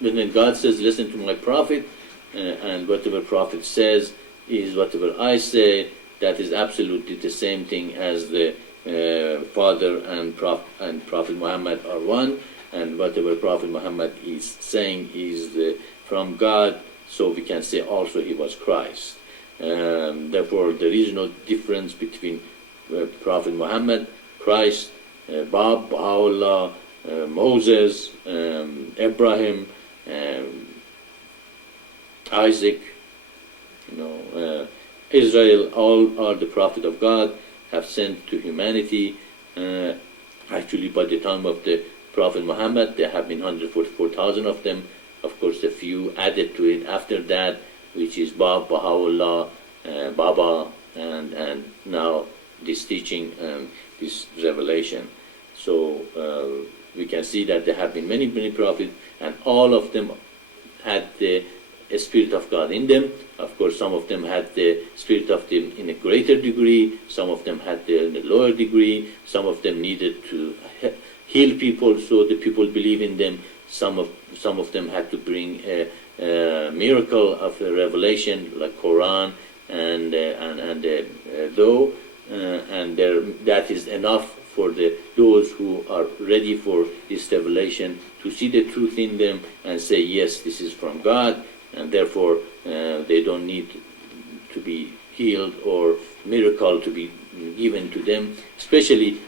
when God says, "Listen to my prophet," and whatever prophet says is whatever I say, that is absolutely the same thing as the Father and Prophet Muhammad are one, and whatever Prophet Muhammad is saying is from God, so we can say also he was Christ. Therefore, there is no difference between Prophet Muhammad, Christ, Baha'u'llah, Moses, Abraham, Isaac, Israel. All are the prophet of God, have sent to humanity. Actually, by the time of the Prophet Muhammad, there have been 144,000 of them. Of course, a few added to it after that, which is Baha'u'llah, Baba, and now this teaching and this revelation. So we can see that there have been many prophets, and all of them had the Spirit of God in them. Of course, some of them had the Spirit of them in a greater degree, some of them had in a lower degree, some of them needed to heal people so the people believe in them, some of them had to bring a miracle of a revelation like Quran and that is enough for those who are ready for this revelation to see the truth in them and say, yes, this is from God, and therefore they don't need to be healed or miracle to be given to them. Especially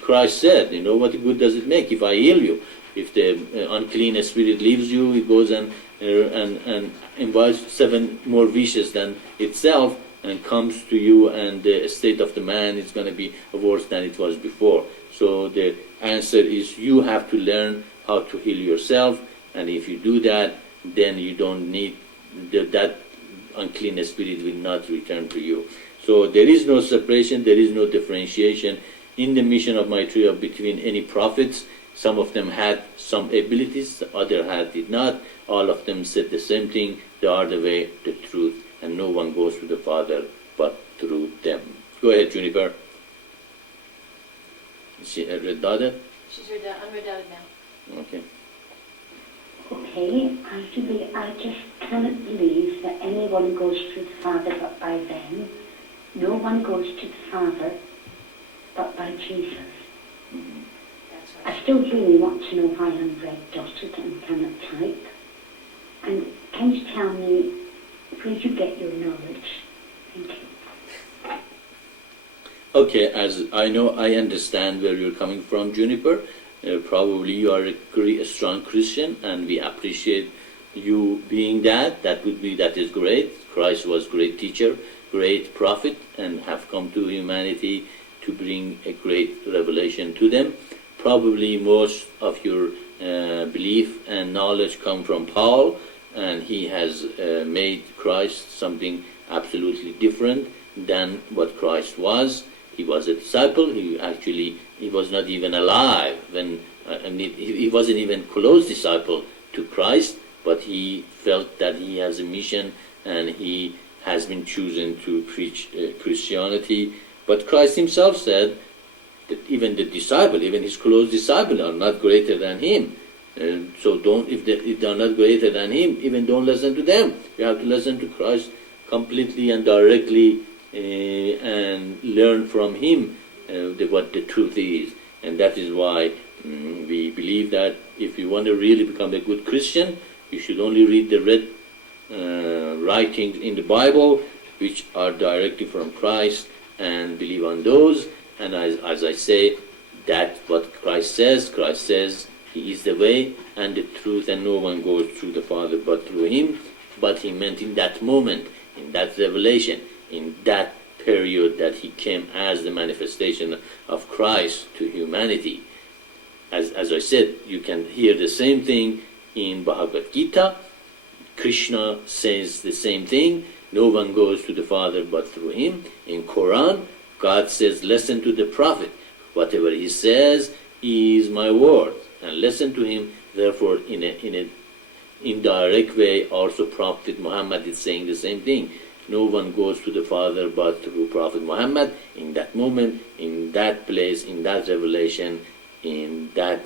Christ said, what good does it make if I heal you? If the unclean spirit leaves you, it goes and and invites 7 more wishes than itself, and comes to you, and the state of the man is going to be worse than it was before. So the answer is you have to learn how to heal yourself, and if you do that, then you don't need that unclean spirit will not return to you. So there is no separation, there is no differentiation in the mission of Maitreya between any prophets. Some of them had some abilities, the other did not. All of them said the same thing: they are the way, the truth, and no one goes to the Father but through them. Go ahead, Juniper. She read that? She's unredacted now. Okay. Okay, I just cannot believe that anyone goes to the Father but by them. No one goes to the Father but by Jesus. That's right. I still really want to know why I'm red-dotted and cannot type. And can you tell me where you get your knowledge? Thank you. Okay, as I know, I understand where you're coming from, Juniper. Probably you are a strong Christian, and we appreciate you being that. That is great. Christ was great teacher, great prophet, and have come to humanity to bring a great revelation to them. Probably most of your belief and knowledge come from Paul, and he has made Christ something absolutely different than what Christ was. He was a disciple. He was not even alive when he wasn't even close disciple to Christ, but he felt that he has a mission and he has been chosen to preach Christianity. But Christ himself said that even the disciple, even his close disciple, are not greater than him. So if they are not greater than him, even don't listen to them. You have to listen to Christ completely and directly, and learn from him what the truth is. And that is why we believe that if you want to really become a good Christian, you should only read the red writings in the Bible, which are directly from Christ, and believe on those. And as I say, that's what Christ says he is the way and the truth, and no one goes through the Father but through him. But he meant in that moment, in that revelation, in that period that he came as the manifestation of Christ to humanity. As I said, you can hear the same thing in Bhagavad Gita. Krishna says the same thing: no one goes to the Father but through him. In Quran, God says, listen to the Prophet. Whatever he says is my word, and listen to him. Therefore, in an indirect way, also Prophet Muhammad is saying the same thing. No one goes to the Father but through Prophet Muhammad. In that moment, in that place, in that revelation, in that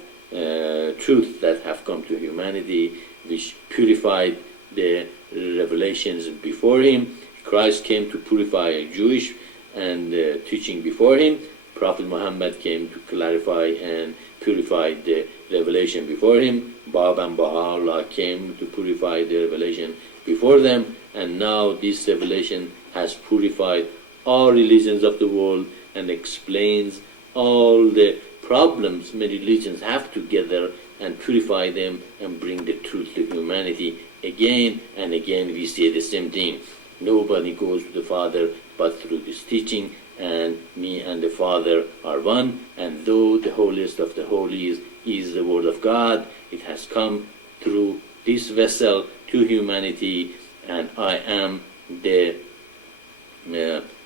truth that have come to humanity, which purified the revelations before him. Christ came to purify Jewish and teaching before him. Prophet Muhammad came to clarify and purify the revelation before him. Bab and Baha'u'llah came to purify the revelation before them. And now this revelation has purified all religions of the world and explains all the problems many religions have together, and purify them and bring the truth to humanity. Again and again we say the same thing. Nobody goes to the Father but through this teaching, and me and the Father are one. And though the holiest of the holies is the Word of God, it has come through this vessel to humanity, and I am the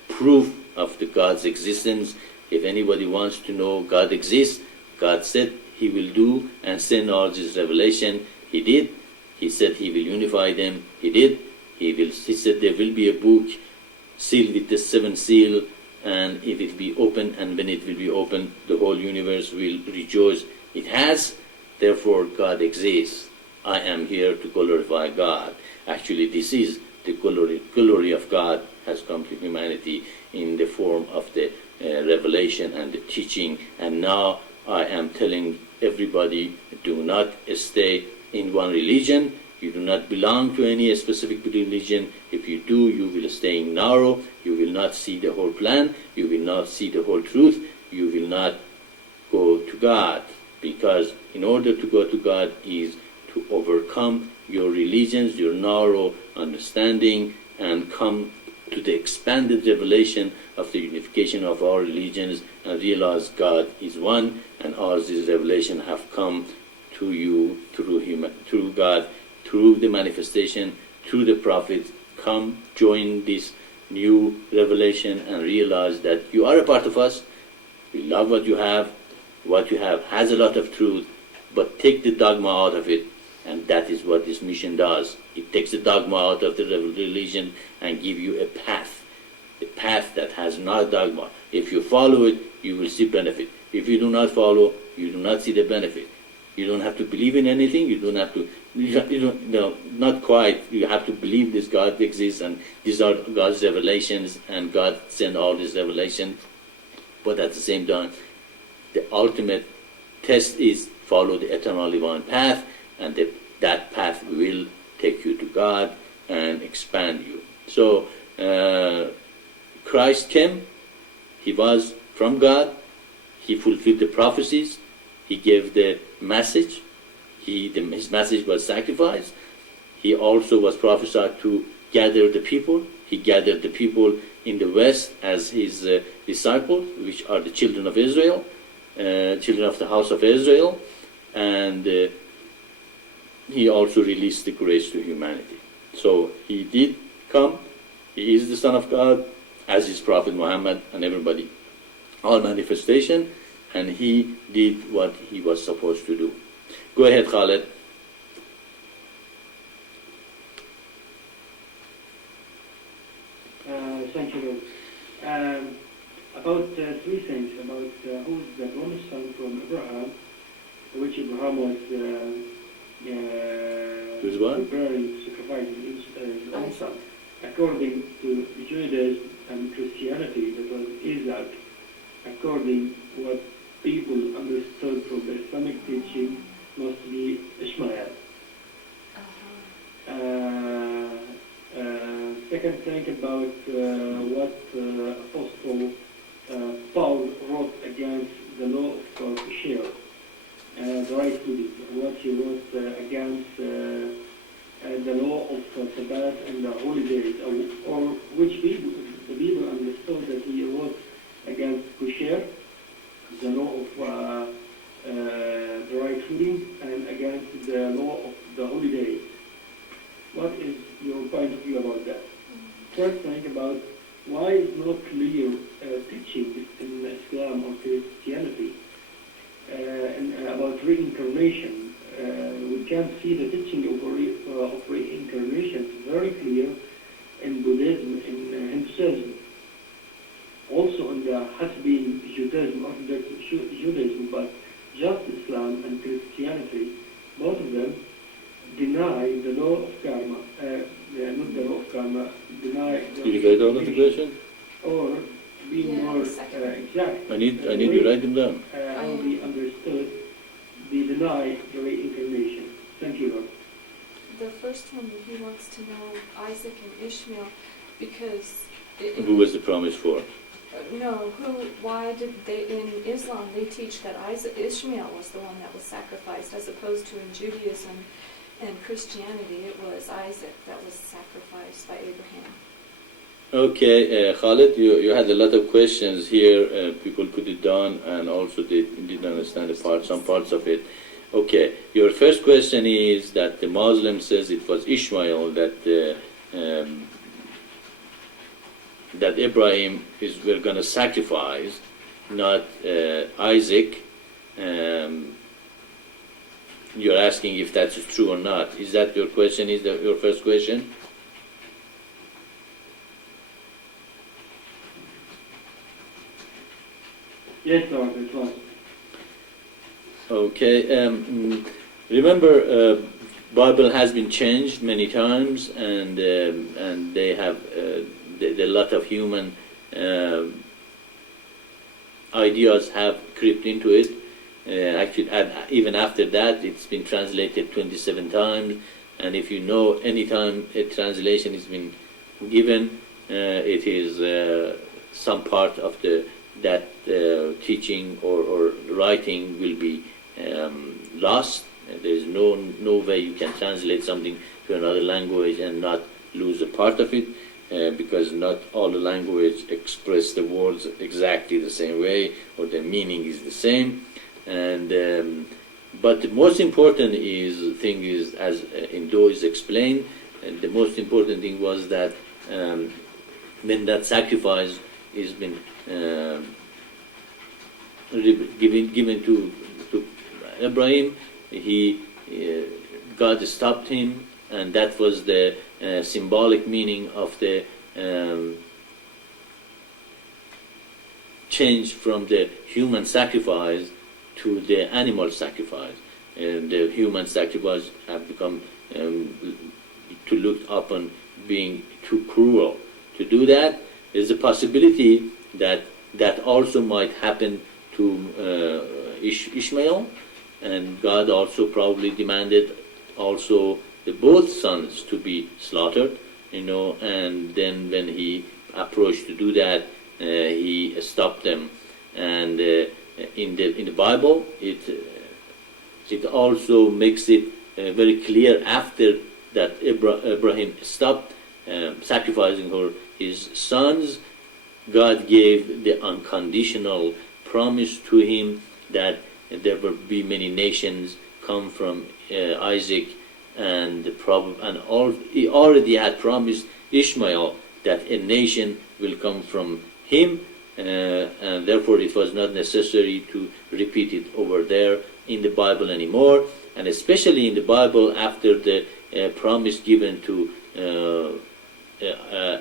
proof of the God's existence. If anybody wants to know God exists, God said he will do and send all this revelation. He did. He said he will unify them. He did. He said there will be a book sealed with the 7 seal, and it will be open, and when it will be open, the whole universe will rejoice. It has. Therefore, God exists. I am here to glorify God. Actually, this is the glory of God has come to humanity in the form of the revelation and the teaching. And now I am telling everybody, do not stay in one religion. You do not belong to any specific religion. If you do, you will stay narrow. You will not see the whole plan. You will not see the whole truth. You will not go to God. Because in order to go to God is to overcome your religions, your narrow understanding, and come to the expanded revelation of the unification of our religions and realize God is one, and all these revelations have come to you through God, through the manifestation, through the prophets. Come, join this new revelation and realize that you are a part of us. We love what you have. What you have has a lot of truth, but take the dogma out of it, and that is what this mission does. It takes the dogma out of the religion and give you a path that has not dogma. If you follow it, you will see benefit. If you do not follow, you do not see the benefit. You don't have to believe in anything. You don't have to. You don't. No, not quite. You have to believe this God exists, and these are God's revelations, and God sent all these revelations. But at the same time, the ultimate test is follow the eternal divine path, and that path will take you to God and expand you. So Christ came. He was from God. He fulfilled the prophecies. He gave the message. His message was sacrifice. He also was prophesied to gather the people. He gathered the people in the West as his disciples, which are the children of Israel, children of the house of Israel, and he also released the grace to humanity. So he did come. He is the Son of God, as is Prophet Muhammad and everybody. All manifestation, and he did what he was supposed to do. Go ahead, Khaled. Thank you, Lord. About three things about who's the promised son from Abraham, which Abraham was preparing to sacrifice his own son. According to Judaism and Christianity, that was Isaac. According to what people understood from the Islamic teaching, must be Ishmael. Second thing about what Apostle Paul wrote against the law of kosher, the right food, what he wrote against the law of Sabbath and the holidays, or which people, the people understood that he wrote against kosher, the law of the right fooding, and against the law of the holidays. What is your point of view about that? First thing about why is not clear teaching in Islam or Christianity about reincarnation. We can see the teaching of reincarnation very clear in Buddhism, in Hinduism. Also in the has-been Judaism, Orthodox Judaism, but just Islam and Christianity, both of them deny the law of karma, not the law of karma, deny the Did you get all of the question? or being more exact. I need to write them down. How we understood the deny the reincarnation. Thank you, Lord. The first one, he wants to know Isaac and Ishmael, because Who was the promise for? why did they, in Islam, they teach that Ishmael was the one that was sacrificed, as opposed to in Judaism and Christianity, it was Isaac that was sacrificed by Abraham. Okay, Khaled, you had a lot of questions here. People put it down, and also they didn't understand some parts of it. Okay, your first question is that the Muslim says it was Ishmael that Ibrahim we're going to sacrifice, not Isaac. You're asking if that's true or not. Is that your question? Is that your first question? Yes, Lord, it was. Okay. Remember, Bible has been changed many times, and they have a lot of human ideas have crept into it. Actually, even after that, it's been translated 27 times. And if you know, any time a translation has been given, it is some part of that teaching or writing will be lost, There is no way you can translate something to another language and not lose a part of it, because not all the language express the words exactly the same way, or the meaning is the same. And but the most important thing is, as Indo is explained, the most important thing was that when that sacrifice is been given to Abraham, God stopped him, and that was the symbolic meaning of the change from the human sacrifice to the animal sacrifice. And the human sacrifice have become to look upon being too cruel. To do that, there's a possibility that that also might happen to Ishmael, and God also probably demanded also the both sons to be slaughtered, and then when he approached to do that, he stopped them. And in the Bible, it also makes it very clear after that Abraham stopped sacrificing his sons. God gave the unconditional promise to him that there will be many nations come from Isaac, and he already had promised Ishmael that a nation will come from him, and therefore it was not necessary to repeat it over there in the Bible anymore. And especially in the Bible, after the promise given to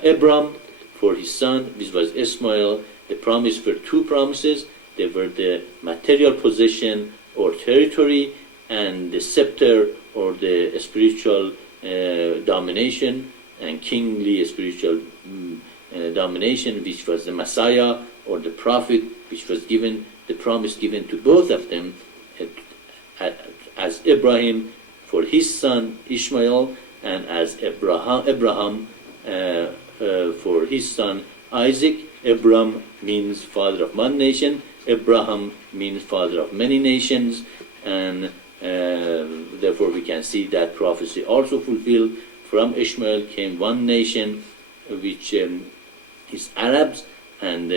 Abram for his son, which was Ishmael, the promise were two promises. They were the material possession or territory, and the scepter or the spiritual domination and kingly spiritual domination, which was the Messiah or the prophet, which was given, the promise given to both of them, as Abraham for his son Ishmael, and as Abraham for his son Isaac. Abram means father of one nation, Abraham means father of many nations, and therefore we can see that prophecy also fulfilled. From Ishmael came one nation, which is Arabs, and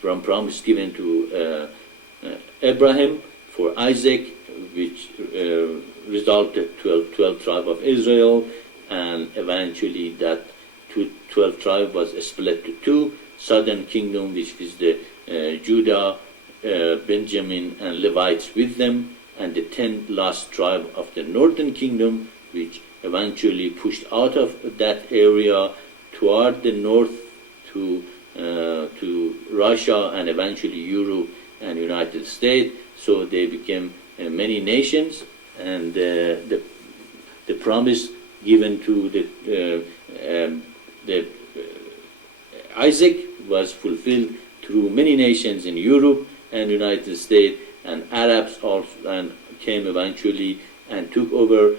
from promise given to Abraham for Isaac, which resulted 12 tribe of Israel, and eventually that 12 tribe was split to two: southern kingdom, which is the Judah, Benjamin, and Levites with them, and the 10 lost tribe of the northern kingdom, which eventually pushed out of that area toward the north to Russia and eventually Europe and United States. So they became many nations, and the promise given to the Isaac was fulfilled through many nations in Europe and United States, and Arabs also came eventually and took over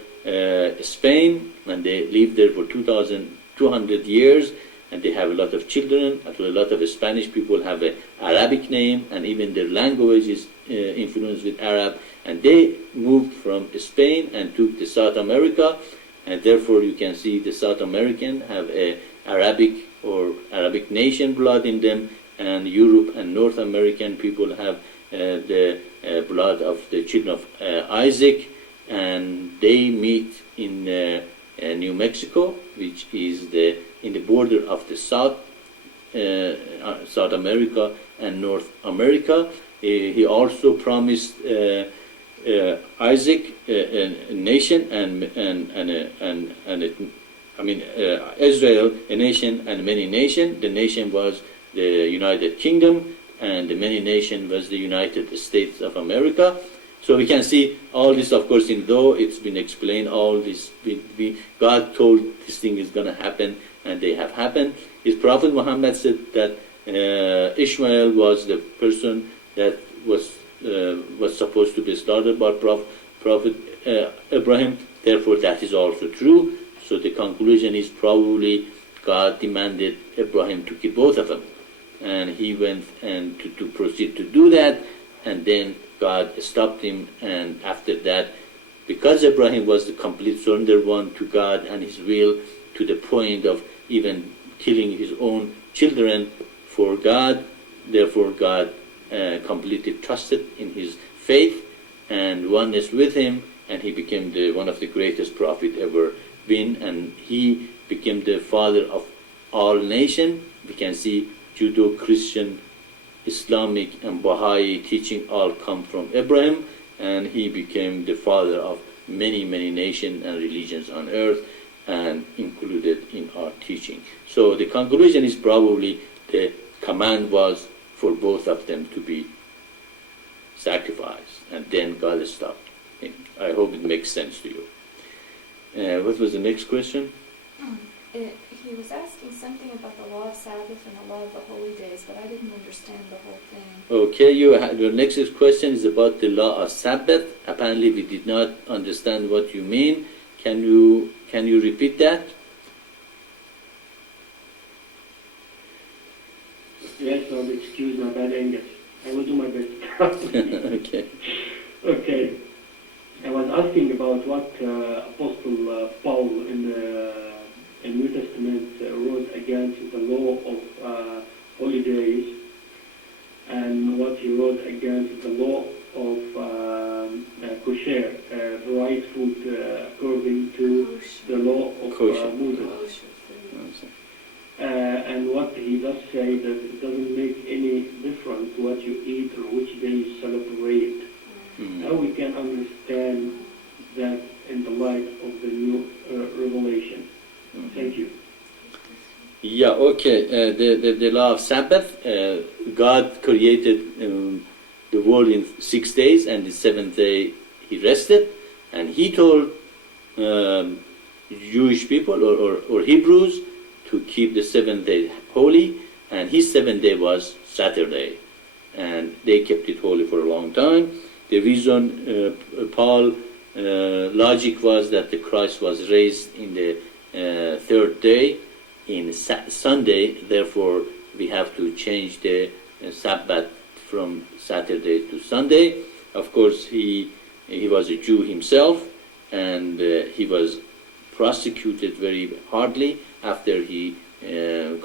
Spain, and they lived there for 2,200 years, and they have a lot of children. A lot of Spanish people have an Arabic name, and even their language is influenced with Arab, and they moved from Spain and took to South America, and therefore you can see the South American have a Arabic or Arabic nation blood in them, and Europe and North American people have the blood of the children of Isaac, and they meet in New Mexico, which is in the border of the South America and North America. He also promised Isaac a nation, Israel a nation and many nations. The nation was the United Kingdom, and the many nation was the United States of America. So we can see all this, of course, though it's been explained, all this, God told this thing is going to happen, and they have happened. His Prophet Muhammad said that Ishmael was the person that was supposed to be started by Prophet Abraham. Therefore, that is also true. So the conclusion is probably God demanded Abraham to kill both of them, and he went and to proceed to do that, and then God stopped him, and after that because Abraham was the complete surrender one to God and his will, to the point of even killing his own children for God, therefore God completely trusted in his faith and oneness with him, and he became one of the greatest prophet ever been, and he became the father of all nation. We can see Judo-Christian, Islamic and Baha'i teaching all come from Abraham, and he became the father of many, many nations and religions on earth, and included in our teaching. So the conclusion is probably the command was for both of them to be sacrificed, and then God stopped him. I hope it makes sense to you. What was the next question? He was asking something about the law of Sabbath and the law of the holy days, but I didn't understand the whole thing. Okay, your next question is about the law of Sabbath. Apparently we did not understand what you mean. Can you repeat that? Yes, Lord, excuse my bad English. I will do my best. Okay. Okay. I was asking about what Apostle Paul in New Testament wrote against the law of holidays, and what he wrote against the law of kosher, right food according to the law of Moses. And what he does say that it doesn't make any difference what you eat or which day you celebrate. How we can understand that in the light of the new revelation. Thank you. Yeah, okay. The law of Sabbath, God created the world in 6 days, and the seventh day he rested, and he told Jewish people or Hebrews to keep the seventh day holy, and his seventh day was Saturday, and they kept it holy for a long time. The reason Paul logic was that the Christ was raised in the third day, in Sunday, therefore we have to change the Sabbath from Saturday to Sunday. Of course, he was a Jew himself, and he was prosecuted very hardly after he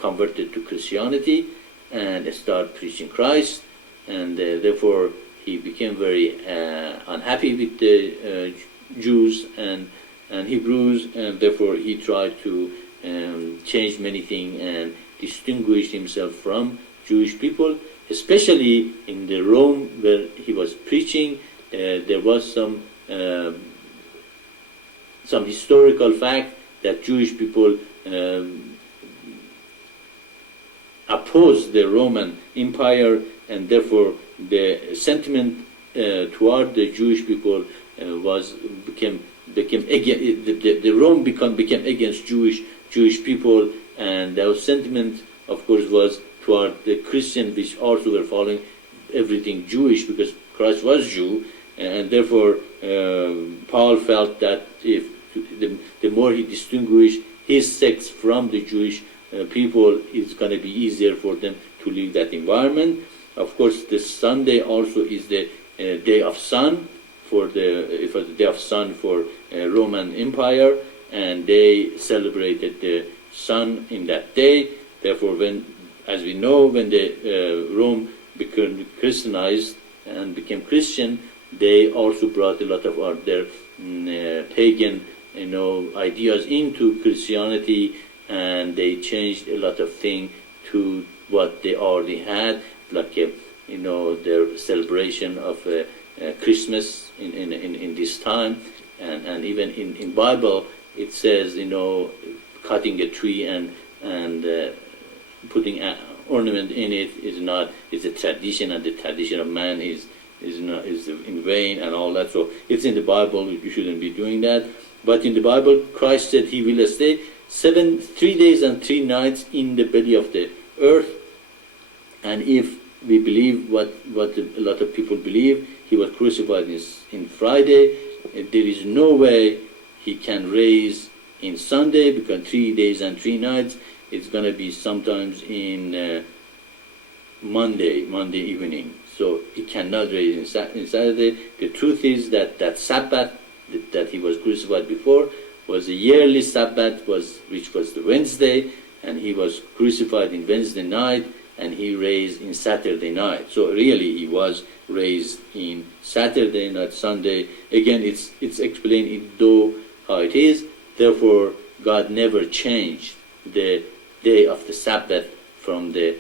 converted to Christianity and started preaching Christ, and therefore he became very unhappy with the Jews and Hebrews, and therefore he tried to change many things and distinguish himself from Jewish people, especially in the Rome where he was preaching. There was some historical fact that Jewish people opposed the Roman Empire, and therefore the sentiment toward the Jewish people became against the Rome became against Jewish people, and that sentiment, of course, was toward the Christian, which also were following everything Jewish because Christ was Jew, and therefore Paul felt that if the more he distinguished his sects from the Jewish people, it's going to be easier for them to leave that environment. Of course, the Sunday also is the day of sun it was the day of sun for Roman Empire, and they celebrated the sun in that day. Therefore, as we know, when the Rome became Christianized and became Christian, they also brought a lot of their pagan, ideas into Christianity, and they changed a lot of things to what they already had, like their celebration of Christmas in this time, and even in Bible it says cutting a tree and putting an ornament in it is a tradition, and the tradition of man is in vain and all that. So it's in the Bible, you shouldn't be doing that. But in the Bible, Christ said he will stay 3 days and 3 nights in the belly of the earth, and if we believe what a lot of people believe, he was crucified in Friday. There is no way he can raise in Sunday, because 3 days and 3 nights, it's going to be sometimes in Monday evening. So he cannot raise in Saturday. The truth is that Sabbath that he was crucified before was a yearly Sabbath, which was the Wednesday, and he was crucified in Wednesday night, and he raised in Saturday night. So really he was raised in Saturday, not Sunday. Again, it's explained in though how it is. Therefore, God never changed the day of the Sabbath from the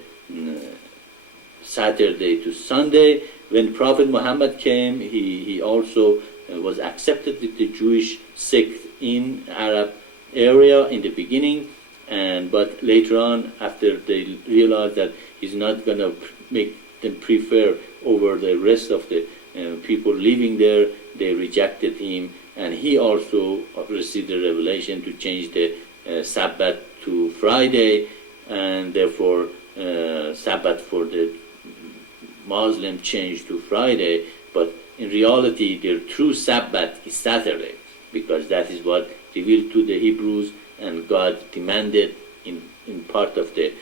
Saturday to Sunday. When Prophet Muhammad came, he also was accepted with the Jewish sect in Arab area in the beginning, but later on, after they realized that he's not going to make them prefer over the rest of the people living there, they rejected him, and he also received the revelation to change the Sabbath to Friday, and therefore Sabbath for the Muslim changed to Friday, but in reality their true Sabbath is Saturday, because that is what revealed to the Hebrews, and God demanded in part of the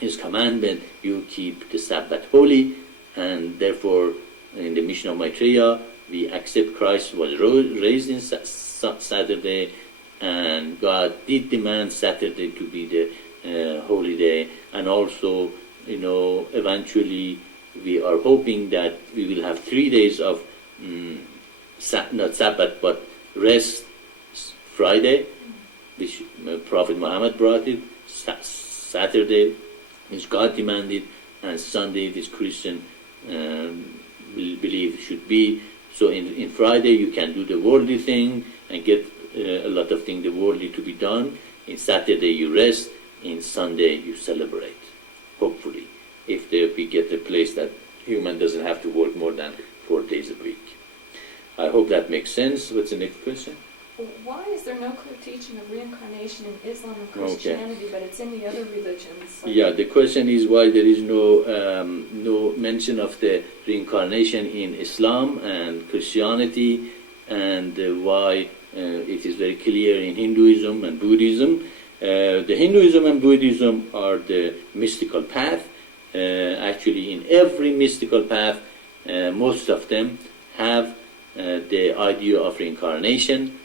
His commandment, you keep the Sabbath holy, and therefore in the mission of Maitreya we accept Christ was raised in Saturday, and God did demand Saturday to be the holy day, and also eventually we are hoping that we will have 3 days of not Sabbath but rest, Friday, which Prophet Muhammad brought it, Saturday, which God demanded, and Sunday, this Christian believe should be. So in Friday you can do the worldly thing and get a lot of things the worldly to be done. In Saturday you rest, in Sunday you celebrate, hopefully, if we get a place that human doesn't have to work more than 4 days a week. I hope that makes sense. What's the next question? Why is there no clear teaching of reincarnation in Islam and Christianity, but it's in the other religions? Yeah, the question is why there is no mention of the reincarnation in Islam and Christianity, and why it is very clear in Hinduism and Buddhism. The Hinduism and Buddhism are the mystical path. Actually, in every mystical path, most of them have the idea of reincarnation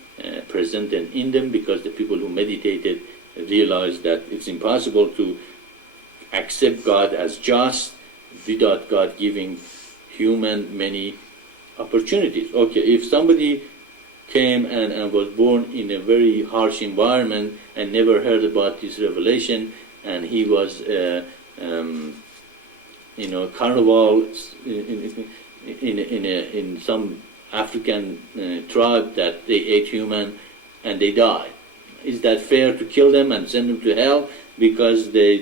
present in them, because the people who meditated realized that it's impossible to accept God as just without God giving human many opportunities. Okay, if somebody came and was born in a very harsh environment and never heard about this revelation, and he was carnival in some African tribe that they ate human and they died. Is that fair to kill them and send them to hell because they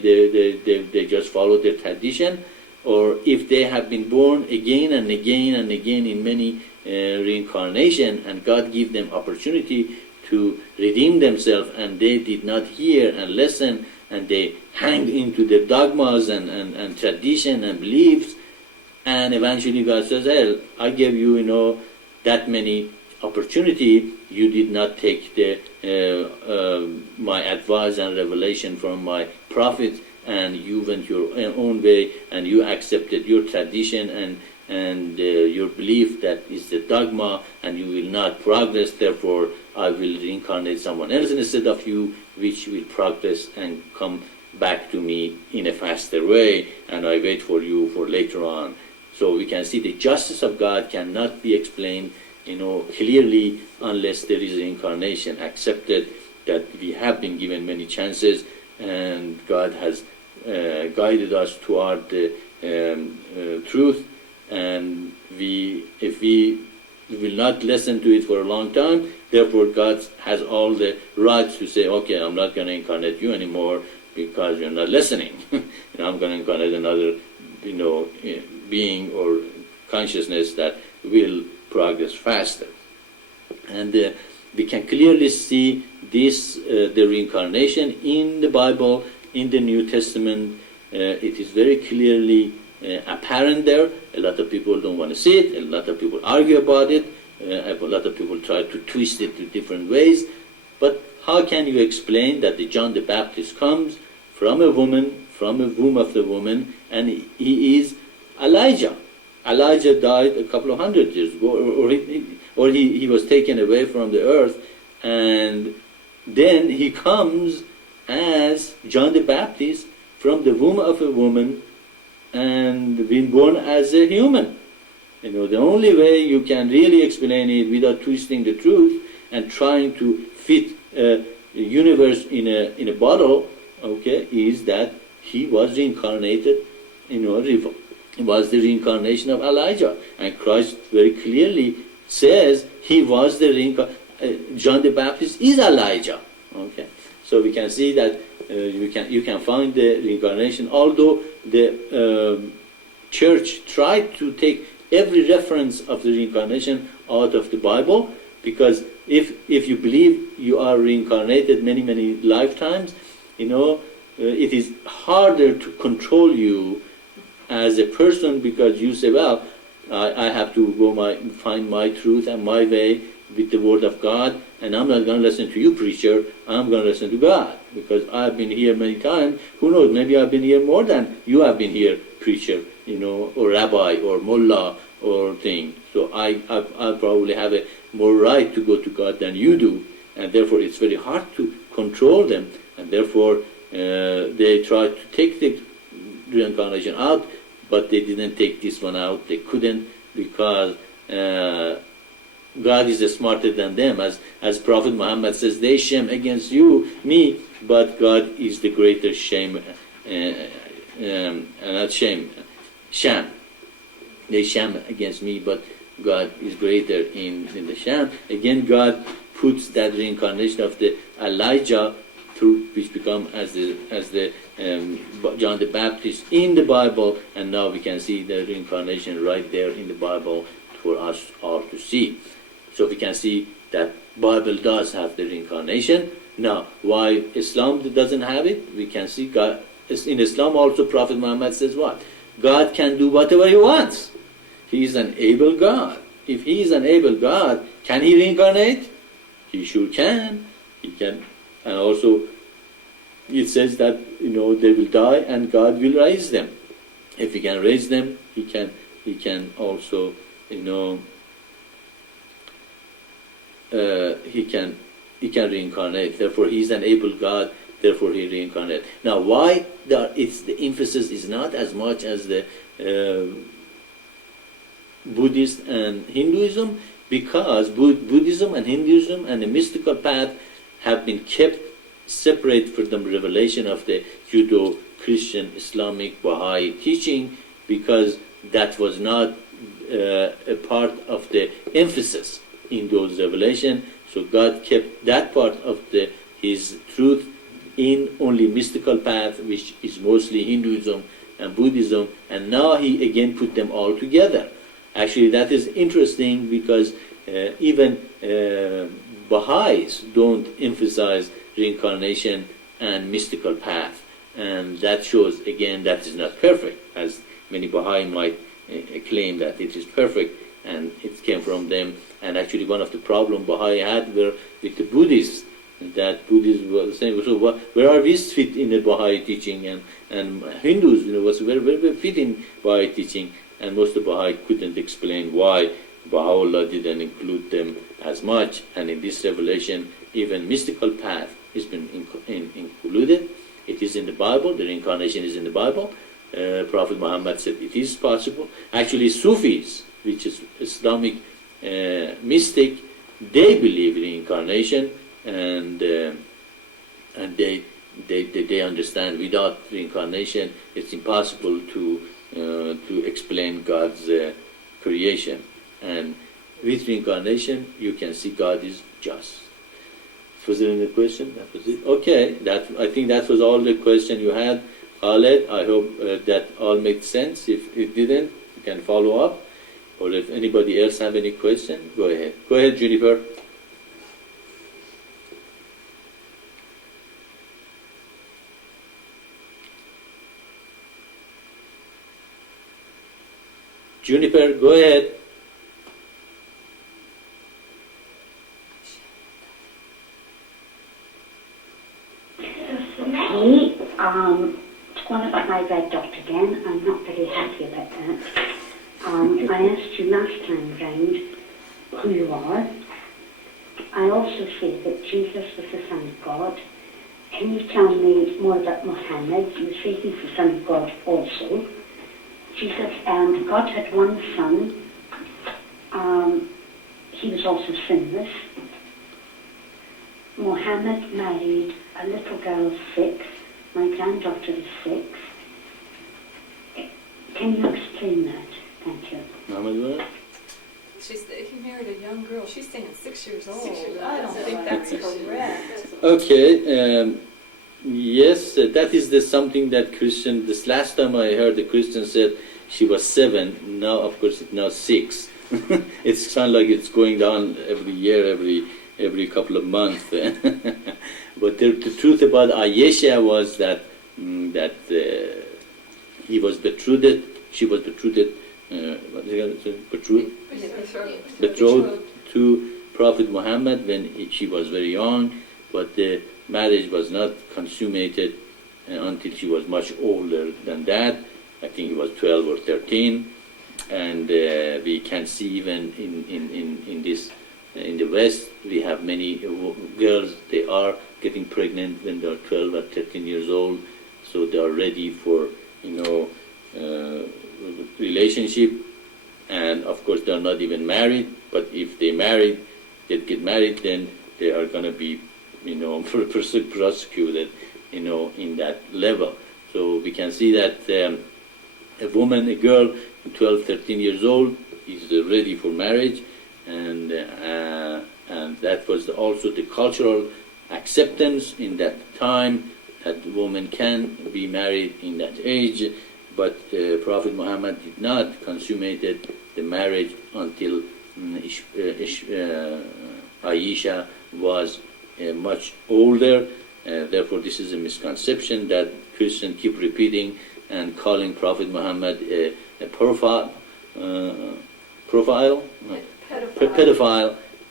just followed their tradition? Or if they have been born again and again and again in many reincarnation, and God give them opportunity to redeem themselves, and they did not hear and listen, and they hang into their dogmas and tradition and beliefs, and eventually God says, "Hey, I gave you, that many opportunity. You did not take my advice and revelation from my prophets, and you went your own way, and you accepted your tradition and your belief that is the dogma, and you will not progress. Therefore, I will reincarnate someone else instead of you, which will progress and come back to me in a faster way, and I wait for you for later on." So we can see the justice of God cannot be explained, clearly unless there is reincarnation accepted, that we have been given many chances, and God has guided us toward the truth, and if we will not listen to it for a long time, therefore God has all the rights to say, "Okay, I'm not going to incarnate you anymore because you're not listening. I'm going to incarnate another being or consciousness that will progress faster." And we can clearly see this, the reincarnation in the Bible, in the New Testament. It is very clearly apparent there. A lot of people don't want to see it. A lot of people argue about it. A lot of people try to twist it to different ways. But how can you explain that the John the Baptist comes from a woman, from a womb of the woman, and he is Elijah? Elijah died a couple of hundred years ago, or he was taken away from the earth, and then he comes as John the Baptist from the womb of a woman and been born as a human. The only way you can really explain it without twisting the truth and trying to fit a universe in a bottle, okay, is that he was reincarnated, it was the reincarnation of Elijah. And Christ very clearly says he was the John the Baptist is Elijah. Okay, so we can see that you can find the reincarnation, although the church tried to take every reference of the reincarnation out of the Bible, because if you believe you are reincarnated many lifetimes, it is harder to control you as a person, because you say, well, I have to go find my truth and my way with the Word of God, and I'm not going to listen to you, preacher. I'm going to listen to God, because I've been here many times. Who knows? Maybe I've been here more than you have been here, preacher, or rabbi, or mullah, or thing. So I probably have a more right to go to God than you do, and therefore it's very hard to control them, and therefore they tried to take the reincarnation out, but they didn't take this one out. They couldn't, because God is smarter than them. As Prophet Muhammad says, they shame against me, but God is the greater shame, not shame, sham. They sham against me, but God is greater in the sham. Again, God puts that reincarnation of the Elijah, through which become as the John the Baptist in the Bible, and now we can see the reincarnation right there in the Bible for us all to see. So we can see that Bible does have the reincarnation. Now, why Islam doesn't have it? We can see God in Islam also. Prophet Muhammad says what? God can do whatever he wants. He is an able God. If he is an able God, can he reincarnate? He sure can. He can. And also, it says that they will die and God will raise them. If he can raise them, he can also he can reincarnate. Therefore, he is an able God. Therefore, he reincarnates. Now, why the emphasis is not as much as the Buddhist and Hinduism? Because Buddhism and Hinduism and the mystical path have been kept separate from the revelation of the Judo-Christian, Islamic, Baha'i teaching, because that was not a part of the emphasis in those revelations. So God kept that part of His truth in only mystical path, which is mostly Hinduism and Buddhism, and now He again put them all together. Actually, that is interesting, because even Baha'is don't emphasize reincarnation and mystical path, and that shows again that is not perfect, as many Baha'i might claim that it is perfect and it came from them. And actually one of the problems Baha'i had were with the Buddhists, that Buddhists were saying, so where are we fit in the Baha'i teaching, and Hindus was very fit in Baha'i teaching, and most of Baha'i couldn't explain why Baha'u'llah didn't include them as much. And in this revelation, even mystical path has been included. It is in the Bible. The reincarnation is in the Bible. Prophet Muhammad said it is possible. Actually, Sufis, which is Islamic mystic, they believe in reincarnation, and they understand without reincarnation it's impossible to explain God's creation. And with reincarnation, you can see God is just. Was there any question? That was it. Okay, I think that was all the question you had, Khaled. I hope that all made sense. If it didn't, you can follow up. Or if anybody else have any question, go ahead. Go ahead, Juniper. Juniper, go ahead. One about my red dot again. I'm not very happy about that. I asked you last time round who you are. I also say that Jesus was the Son of God. Can you tell me more about Muhammad? You say he's the Son of God also. Jesus, God had one son. He was also sinless. Muhammad married a little girl of 6. My granddaughter is 6. Can you explain that? Thank you. Muhammad what? He married a young girl. She's saying 6 years old. 6 years old. I don't think that's correct. Okay, yes, that is something that Christian, this last time I heard the Christian said she was 7, now of course it's now 6. It's kind of like it's going down every year, every couple of months. But the truth about Ayesha was that he was betrothed, she was betrothed, betrothed to Prophet Muhammad when she was very young, but the marriage was not consummated until she was much older than that. I think it was 12 or 13, and we can see even in the West, we have many girls, they are getting pregnant when they are 12 or 13 years old, so they are ready for, relationship, and of course they are not even married, but if they get married, then they are going to be, prosecuted, in that level. So we can see that a girl, 12, 13 years old, is ready for marriage, and that was also the cultural acceptance in that time that the woman can be married in that age, but Prophet Muhammad did not consummated the marriage until Aisha was much older. Therefore, this is a misconception that Christians keep repeating and calling Prophet Muhammad a pedophile,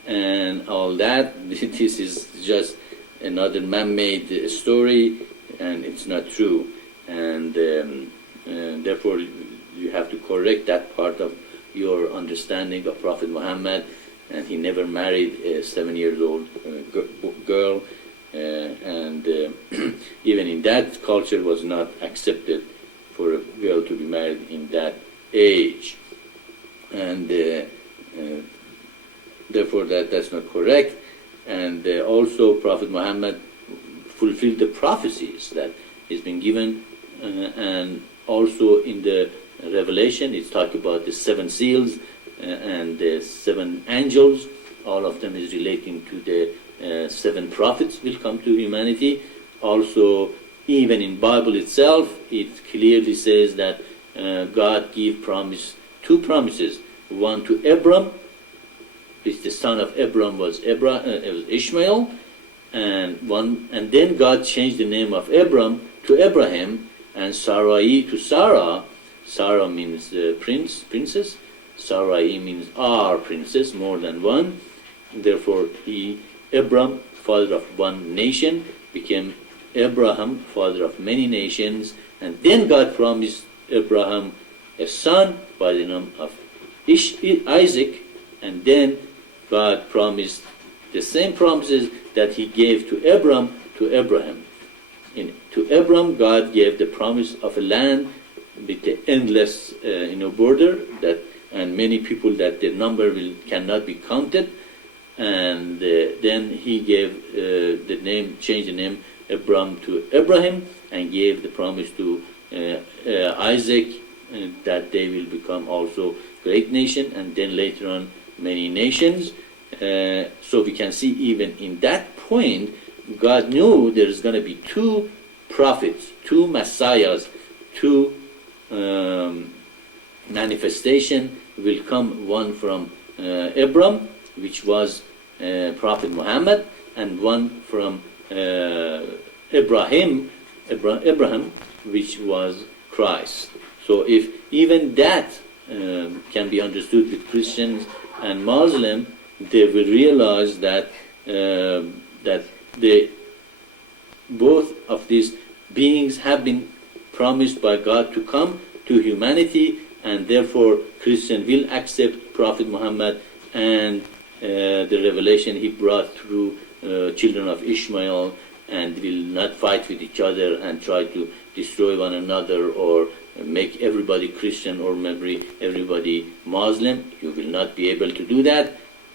and all that. This is just another man-made story, and it's not true. And therefore, you have to correct that part of your understanding of Prophet Muhammad. And he never married a 7-year-old girl, and even in that culture was not accepted for a girl to be married in that age, and therefore that's not correct. And also Prophet Muhammad fulfilled the prophecies that has been given, and also in the Revelation it's talking about the 7 seals and the 7 angels. All of them is relating to the 7 prophets will come to humanity. Also, even in Bible itself, it clearly says that God gave 2 promises. One to Abram, which the son of Abram was Ishmael, and then God changed the name of Abram to Abraham, and Sarai to Sarah. Sarah means princess. Sarai means our princess, more than one. Therefore, Abram, father of one nation, became Abraham, father of many nations. And then God promised Abraham a son by the name of Isaac. And then God promised the same promises that he gave to Abraham to Abraham. To Abraham, God gave the promise of a land with the endless border, and many people that their number cannot be counted. And then he gave changed the name Abram to Abraham, and gave the promise to Isaac that they will become also great nation, and then later on many nations. So we can see even in that point, God knew there is going to be 2 prophets, 2 messiahs, 2 manifestation will come, one from Abram, which was Prophet Muhammad, and one from Abraham, which was Christ. So if even that can be understood with Christians and Muslims, they will realize that both of these beings have been promised by God to come to humanity, and therefore Christian will accept Prophet Muhammad and the revelation he brought through children of Ishmael, and will not fight with each other and try to destroy one another or make everybody Christian or maybe everybody Muslim. You will not be able to do that.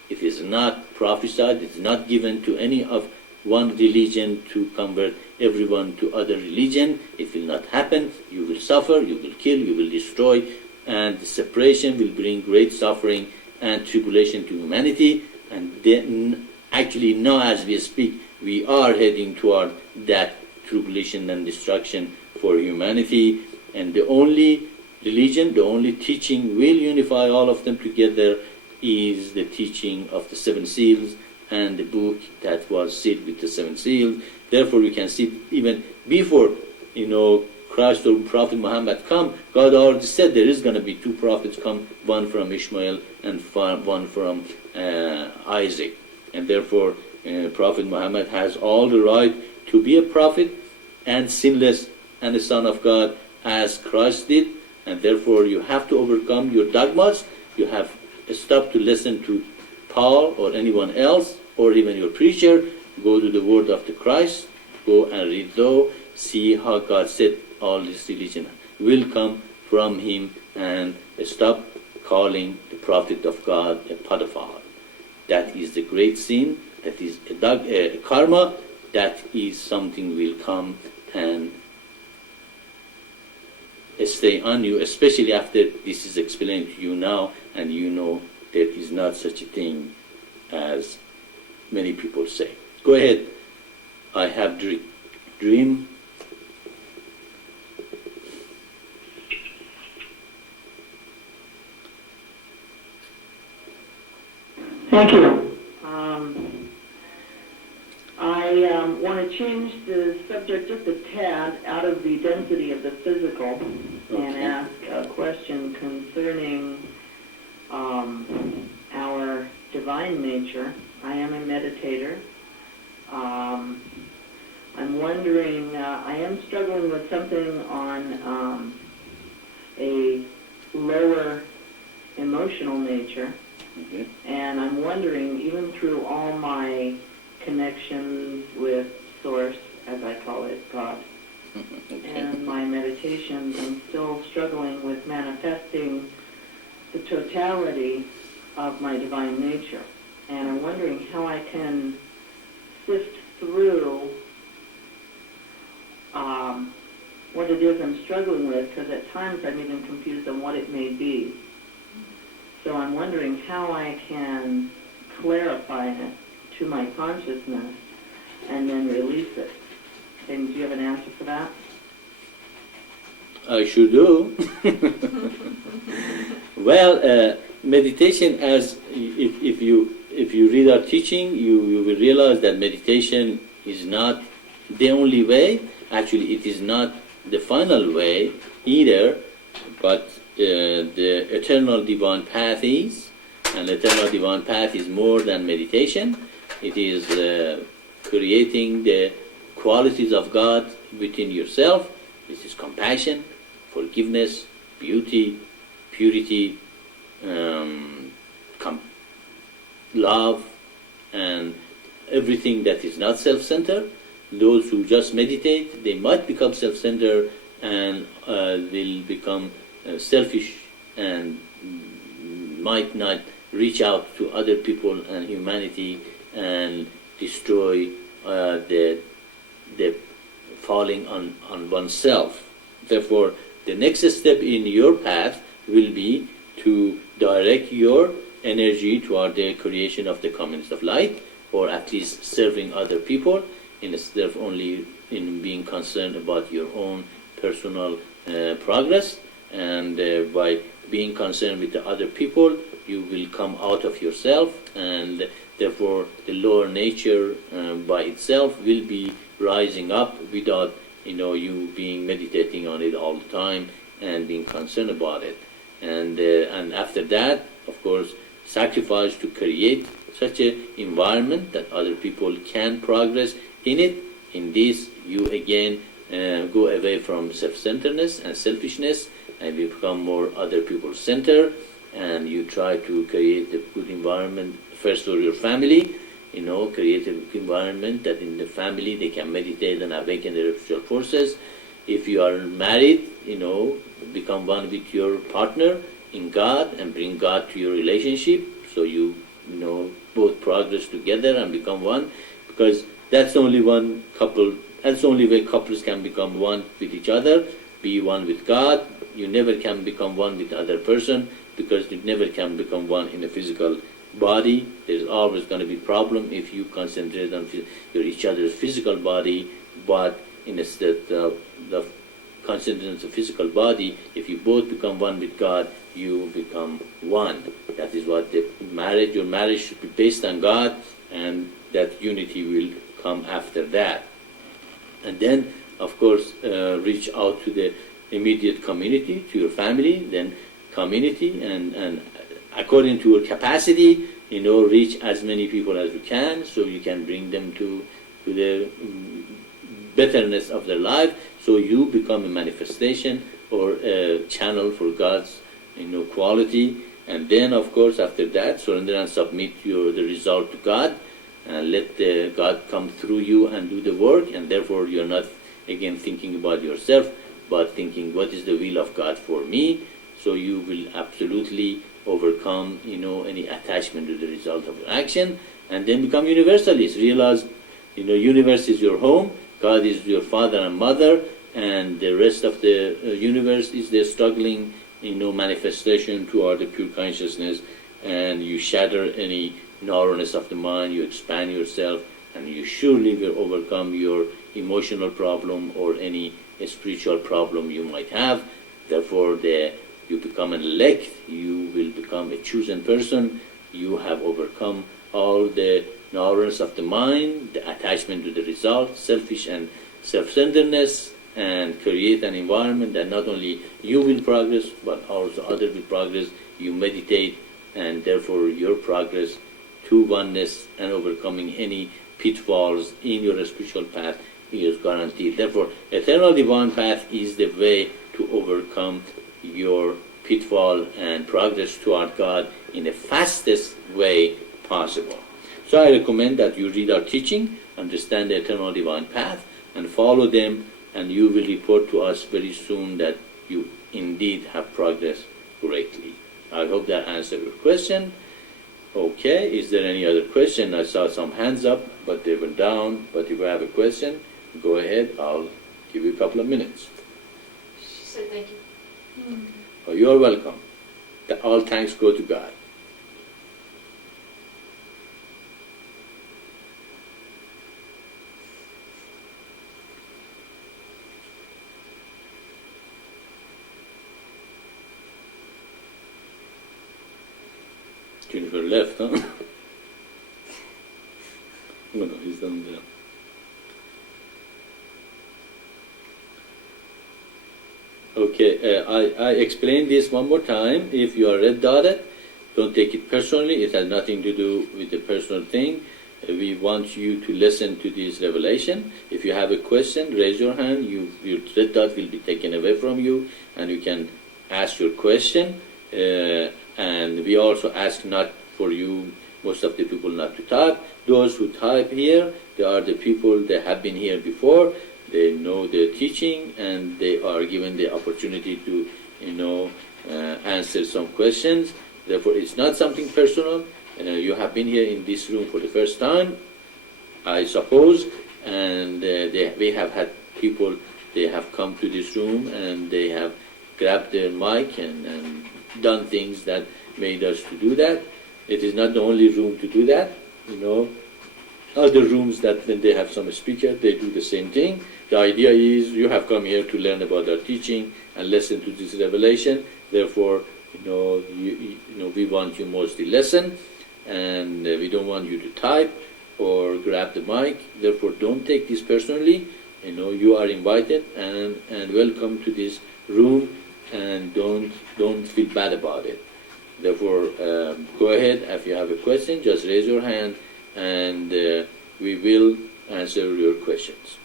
It is not prophesied, it is not given to any of one religion to convert everyone to other religion. It will not happen. You will suffer, you will kill, you will destroy, and the separation will bring great suffering and tribulation to humanity. And then, actually now as we speak, we are heading toward that tribulation and destruction for humanity. And the only religion, the only teaching will unify all of them together is the teaching of the seven seals and the book that was sealed with the seven seals. Therefore, we can see even before, Christ or Prophet Muhammad come, God already said there is going to be two prophets come, one from Ishmael and one from Isaac. And therefore, Prophet Muhammad has all the right to be a prophet and sinless and a son of God as Christ did. And therefore, you have to overcome your dogmas. You have to stop to listen to Paul or anyone else or even your preacher. Go to the word of the Christ. Go and read though. See how God said all this religion will come from him, and stop calling the prophet of God a pedophile. That is the great sin. That is a karma. That is something will come and stay on you, especially after this is explained to you now, and you know there is not such a thing as many people say. Go ahead. I have dream. Thank you. I want to change the subject just a tad out of the density of the physical and ask a question concerning our divine nature. I am a meditator. I'm wondering, I am struggling with something on a lower emotional nature. Okay. And I'm wondering, even through all my connections with Source, as I call it, God, and my meditations, I'm still struggling with manifesting the totality of my divine nature. And I'm wondering how I can sift through what it is I'm struggling with, because at times I'm even confused on what it may be. So I'm wondering how I can clarify it to my consciousness and then release it. And do you have an answer for that? I sure do. Well, meditation, as if you read our teaching, you will realize that meditation is not the only way. Actually, it is not the final way either, but the eternal divine path is, and the eternal divine path is more than meditation. It is creating the qualities of God within yourself. This is compassion, forgiveness, beauty, purity, love, and everything that is not self-centered. Those who just meditate, they might become self-centered and will become selfish and might not reach out to other people and humanity and destroy the falling on oneself. Therefore, the next step in your path will be to direct your energy toward the creation of the communist of light, or at least serving other people, instead of only in being concerned about your own personal progress. And by being concerned with the other people, you will come out of yourself, and therefore the lower nature by itself will be rising up without you being meditating on it all the time and being concerned about it. And after that, of course, sacrifice to create such an environment that other people can progress in it. In this, you again go away from self-centeredness and selfishness, and we become more other people-centered. and you try to create a good environment first for your family, create a good environment that in the family they can meditate and awaken their spiritual forces. If you are married, become one with your partner in God and bring God to your relationship, so you both progress together and become one, because that's only one couple. That's the only way couples can become one with each other, be one with God. You never can become one with the other person, because you never can become one in a physical body. There's always going to be problem if you concentrate on your each other's physical body, but instead of concentrating on the physical body, if you both become one with God, you become one. That is what your marriage should be based on God, and that unity will come after that. And then, of course, reach out to the immediate community, to your family, then community, and according to your capacity, reach as many people as you can, so you can bring them to the betterness of their life, so you become a manifestation or a channel for God's quality. And then, of course, after that, surrender and submit the result to God, and let God come through you and do the work, and therefore you're not again thinking about yourself, but thinking, what is the will of God for me? So you will absolutely overcome any attachment to the result of your action, and then become universalist. Realize universe is your home, God is your father and mother, and the rest of the universe is the struggling manifestation toward the pure consciousness. And you shatter any narrowness of the mind, you expand yourself, and you surely will overcome your emotional problem or any spiritual problem you might have. Therefore, you become an elect, you will become a chosen person. You have overcome all the narrowness of the mind, the attachment to the result, selfish and self-centeredness, and create an environment that not only you will progress, but also others will progress. You meditate, and therefore your progress to oneness and overcoming any pitfalls in your spiritual path is guaranteed. Therefore, eternal divine path is the way to overcome your pitfall and progress toward God in the fastest way possible. So I recommend that you read our teaching, understand the eternal divine path, and follow them, and you will report to us very soon that you indeed have progressed greatly. I hope that answered your question. Okay, is there any other question? I saw some hands up, but they were down. But if you have a question, go ahead. I'll give you a couple of minutes. She said thank you. Oh, you're welcome. All thanks go to God. Jennifer left, huh? Oh no, he's done there. Okay, I explained this one more time. If you are red dotted, don't take it personally. It has nothing to do with the personal thing. We want you to listen to this revelation. If you have a question, raise your hand. Your red dot will be taken away from you, and you can ask your question. And we also ask not for you, most of the people, not to type. Those who type here, they are the people that have been here before. They know the teaching, and they are given the opportunity to, answer some questions. Therefore, it's not something personal. You have been here in this room for the first time, I suppose, and we have had people, they have come to this room and they have grabbed their mic and done things that made us to do that. It is not the only room to do that, Other rooms that when they have some speaker, they do the same thing. The idea is you have come here to learn about our teaching and listen to this revelation. Therefore, we want you mostly listen, and we don't want you to type or grab the mic. Therefore, don't take this personally. You are invited and welcome to this room, and don't feel bad about it. Therefore, go ahead. If you have a question, just raise your hand, and we will answer your questions.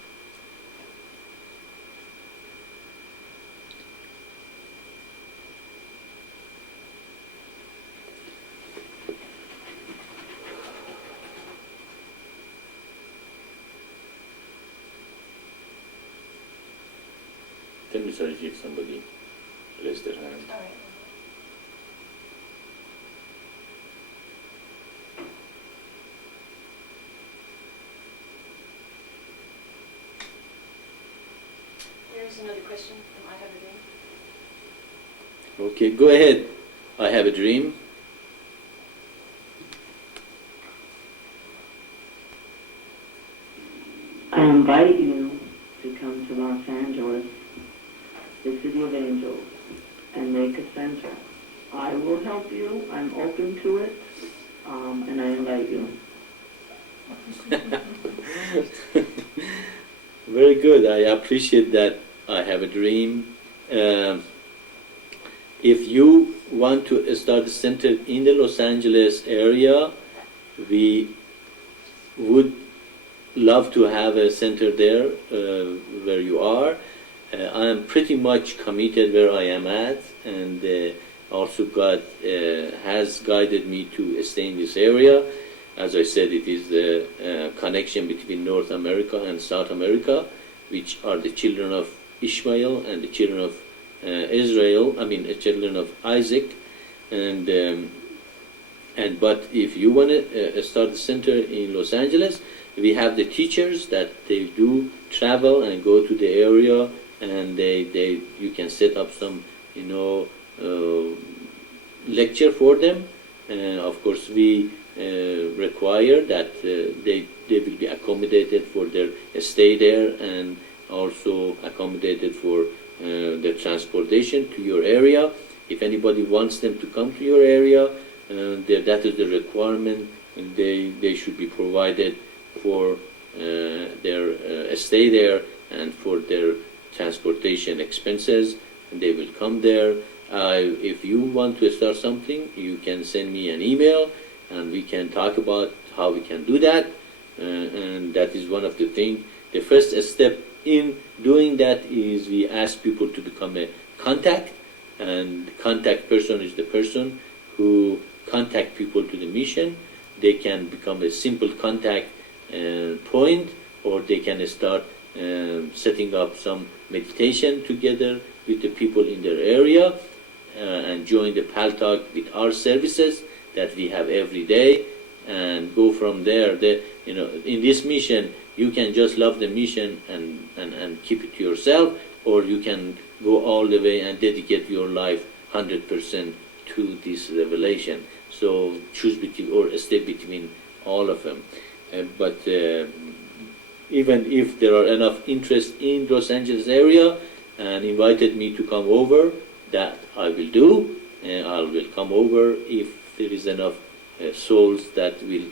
Tell me, sorry, if somebody raised their hand. All right. There's another question from I Have a Dream. Okay, go ahead. I have a dream. I invite you to come to Los Angeles, the City of Angels, and make a center. I will help you. I'm open to it, and I invite you. Very good. I appreciate that. I have a dream. If you want to start a center in the Los Angeles area, we would love to have a center there where you are. I am pretty much committed where I am at, and also God has guided me to stay in this area. As I said, it is the connection between North America and South America, which are the children of Ishmael and the children of Israel. I mean, the children of Isaac. But if you want to start a center in Los Angeles, we have the teachers that they do travel and go to the area, and you can set up some lecture for them. Of course, we require that they will be accommodated for their stay there, and also accommodated for their transportation to your area. If anybody wants them to come to your area, that is the requirement. They should be provided for their stay there and for their transportation expenses, and they will come there. If you want to start something, you can send me an email, and we can talk about how we can do that. And that is one of the things. The first step in doing that is we ask people to become a contact, and the contact person is the person who contact people to the mission. They can become a simple contact point, or they can start setting up some meditation together with the people in their area, and join the Paltalk with our services that we have every day, and go from there. In this mission, you can just love the mission and keep it to yourself, or you can go all the way and dedicate your life 100% to this revelation. So choose between, or stay between all of them. But even if there are enough interest in Los Angeles area and invited me to come over, that I will do. I will come over if there is enough souls that will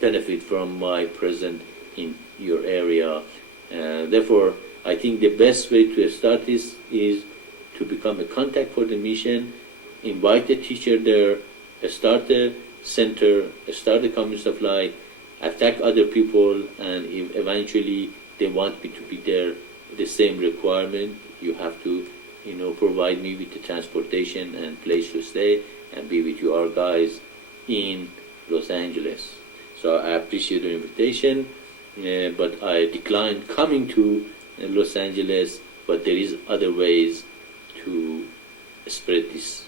benefit from my presence in your area. Therefore, I think the best way to start this is to become a contact for the mission, invite the teacher there, start a center, start a community of light, attack other people, and if eventually they want me to be there, the same requirement. You have to, provide me with the transportation and place to stay, and be with your guys in Los Angeles. So I appreciate the invitation, but I declined coming to Los Angeles, but there is other ways to spread this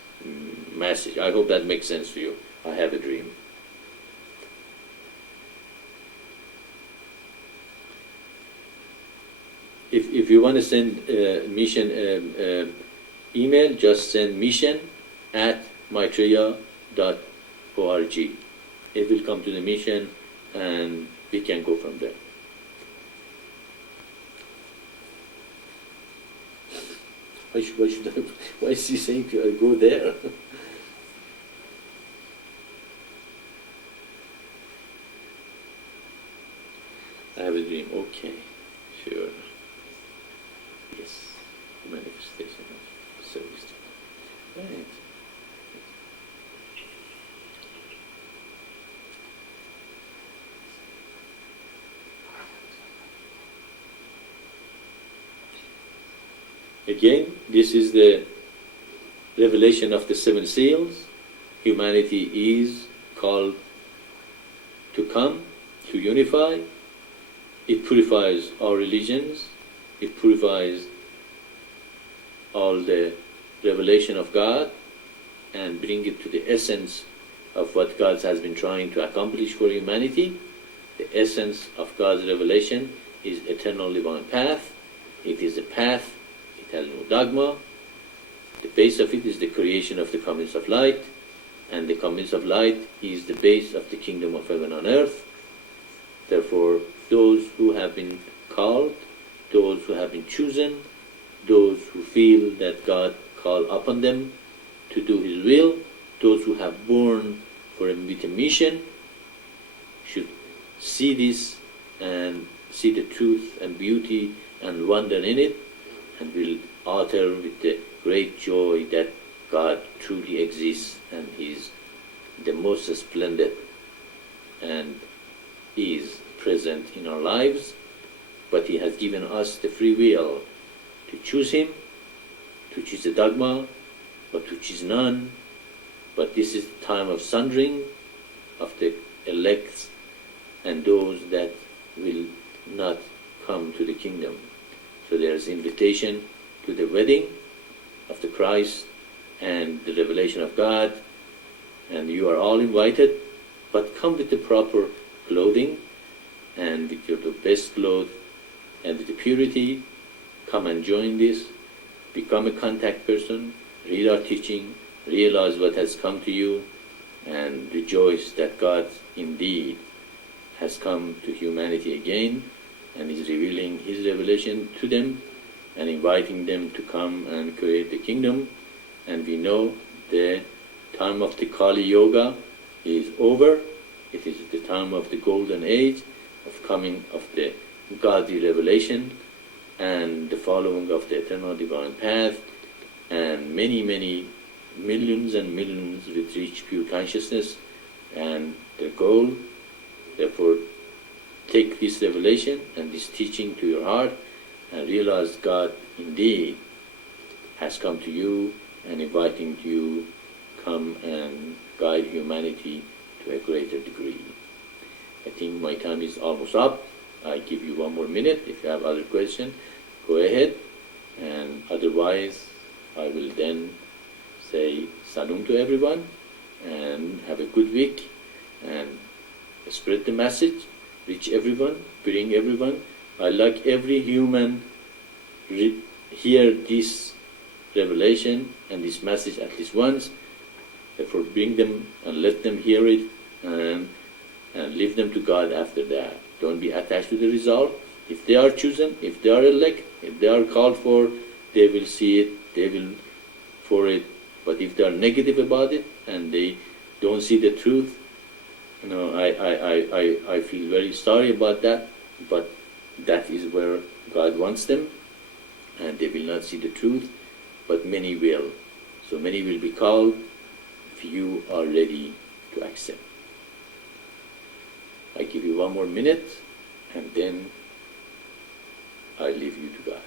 message. I hope that makes sense to you. I have a dream. If you want to send mission email, just send mission@maitreya.org. It will come to the mission, and we can go from there. Why is he saying to go there? I have a dream. Okay, sure. Yes, manifestation of service. Right. Again, this is the revelation of the seven seals. Humanity is called to come, to unify. It purifies our religions. It purifies all the revelation of God and bring it to the essence of what God has been trying to accomplish for humanity. The essence of God's revelation is eternal divine path. It is a path, it has no dogma. The base of it is the creation of the comets of light, and the comets of light is the base of the kingdom of heaven on earth. Therefore, those who have been called, those who have been chosen, those who feel that God called upon them to do His will, those who have born with a mission, should see this and see the truth and beauty and wonder in it, and will utter with the great joy that God truly exists and is the most splendid and is present in our lives, but He has given us the free will to choose Him, to choose the dogma, or to choose none. But this is the time of sundering of the elects and those that will not come to the kingdom. So there is invitation to the wedding of the Christ and the revelation of God, and you are all invited, but come with the proper clothing and with your best clothes and with the purity. Come and join this, become a contact person, read our teaching, realize what has come to you, and rejoice that God indeed has come to humanity again and is revealing His revelation to them and inviting them to come and create the kingdom. And we know the time of the Kali Yoga is over. It is the time of the golden age of coming of the godly revelation and the following of the eternal divine path, and many, many millions and millions will reach pure consciousness and their goal. Therefore, take this revelation and this teaching to your heart and realize God indeed has come to you and inviting you, come and guide humanity to a greater degree. I think my time is almost up. I give you one more minute. If you have other questions, go ahead, and otherwise I will then say salam to everyone and have a good week and spread the message, reach everyone, bring everyone. I like every human hear this revelation and this message at least once. Therefore bring them and let them hear it and leave them to God after that. Don't be attached to the result. If they are chosen, if they are elect, if they are called for, they will see it, they will for it. But if they are negative about it and they don't see the truth, I feel very sorry about that, but that is where God wants them, and they will not see the truth, but many will. So many will be called if you are ready to accept. I give you one more minute, and then I leave you to God.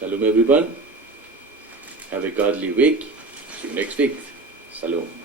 Salam everyone. Have a godly week. See you next week. Salam.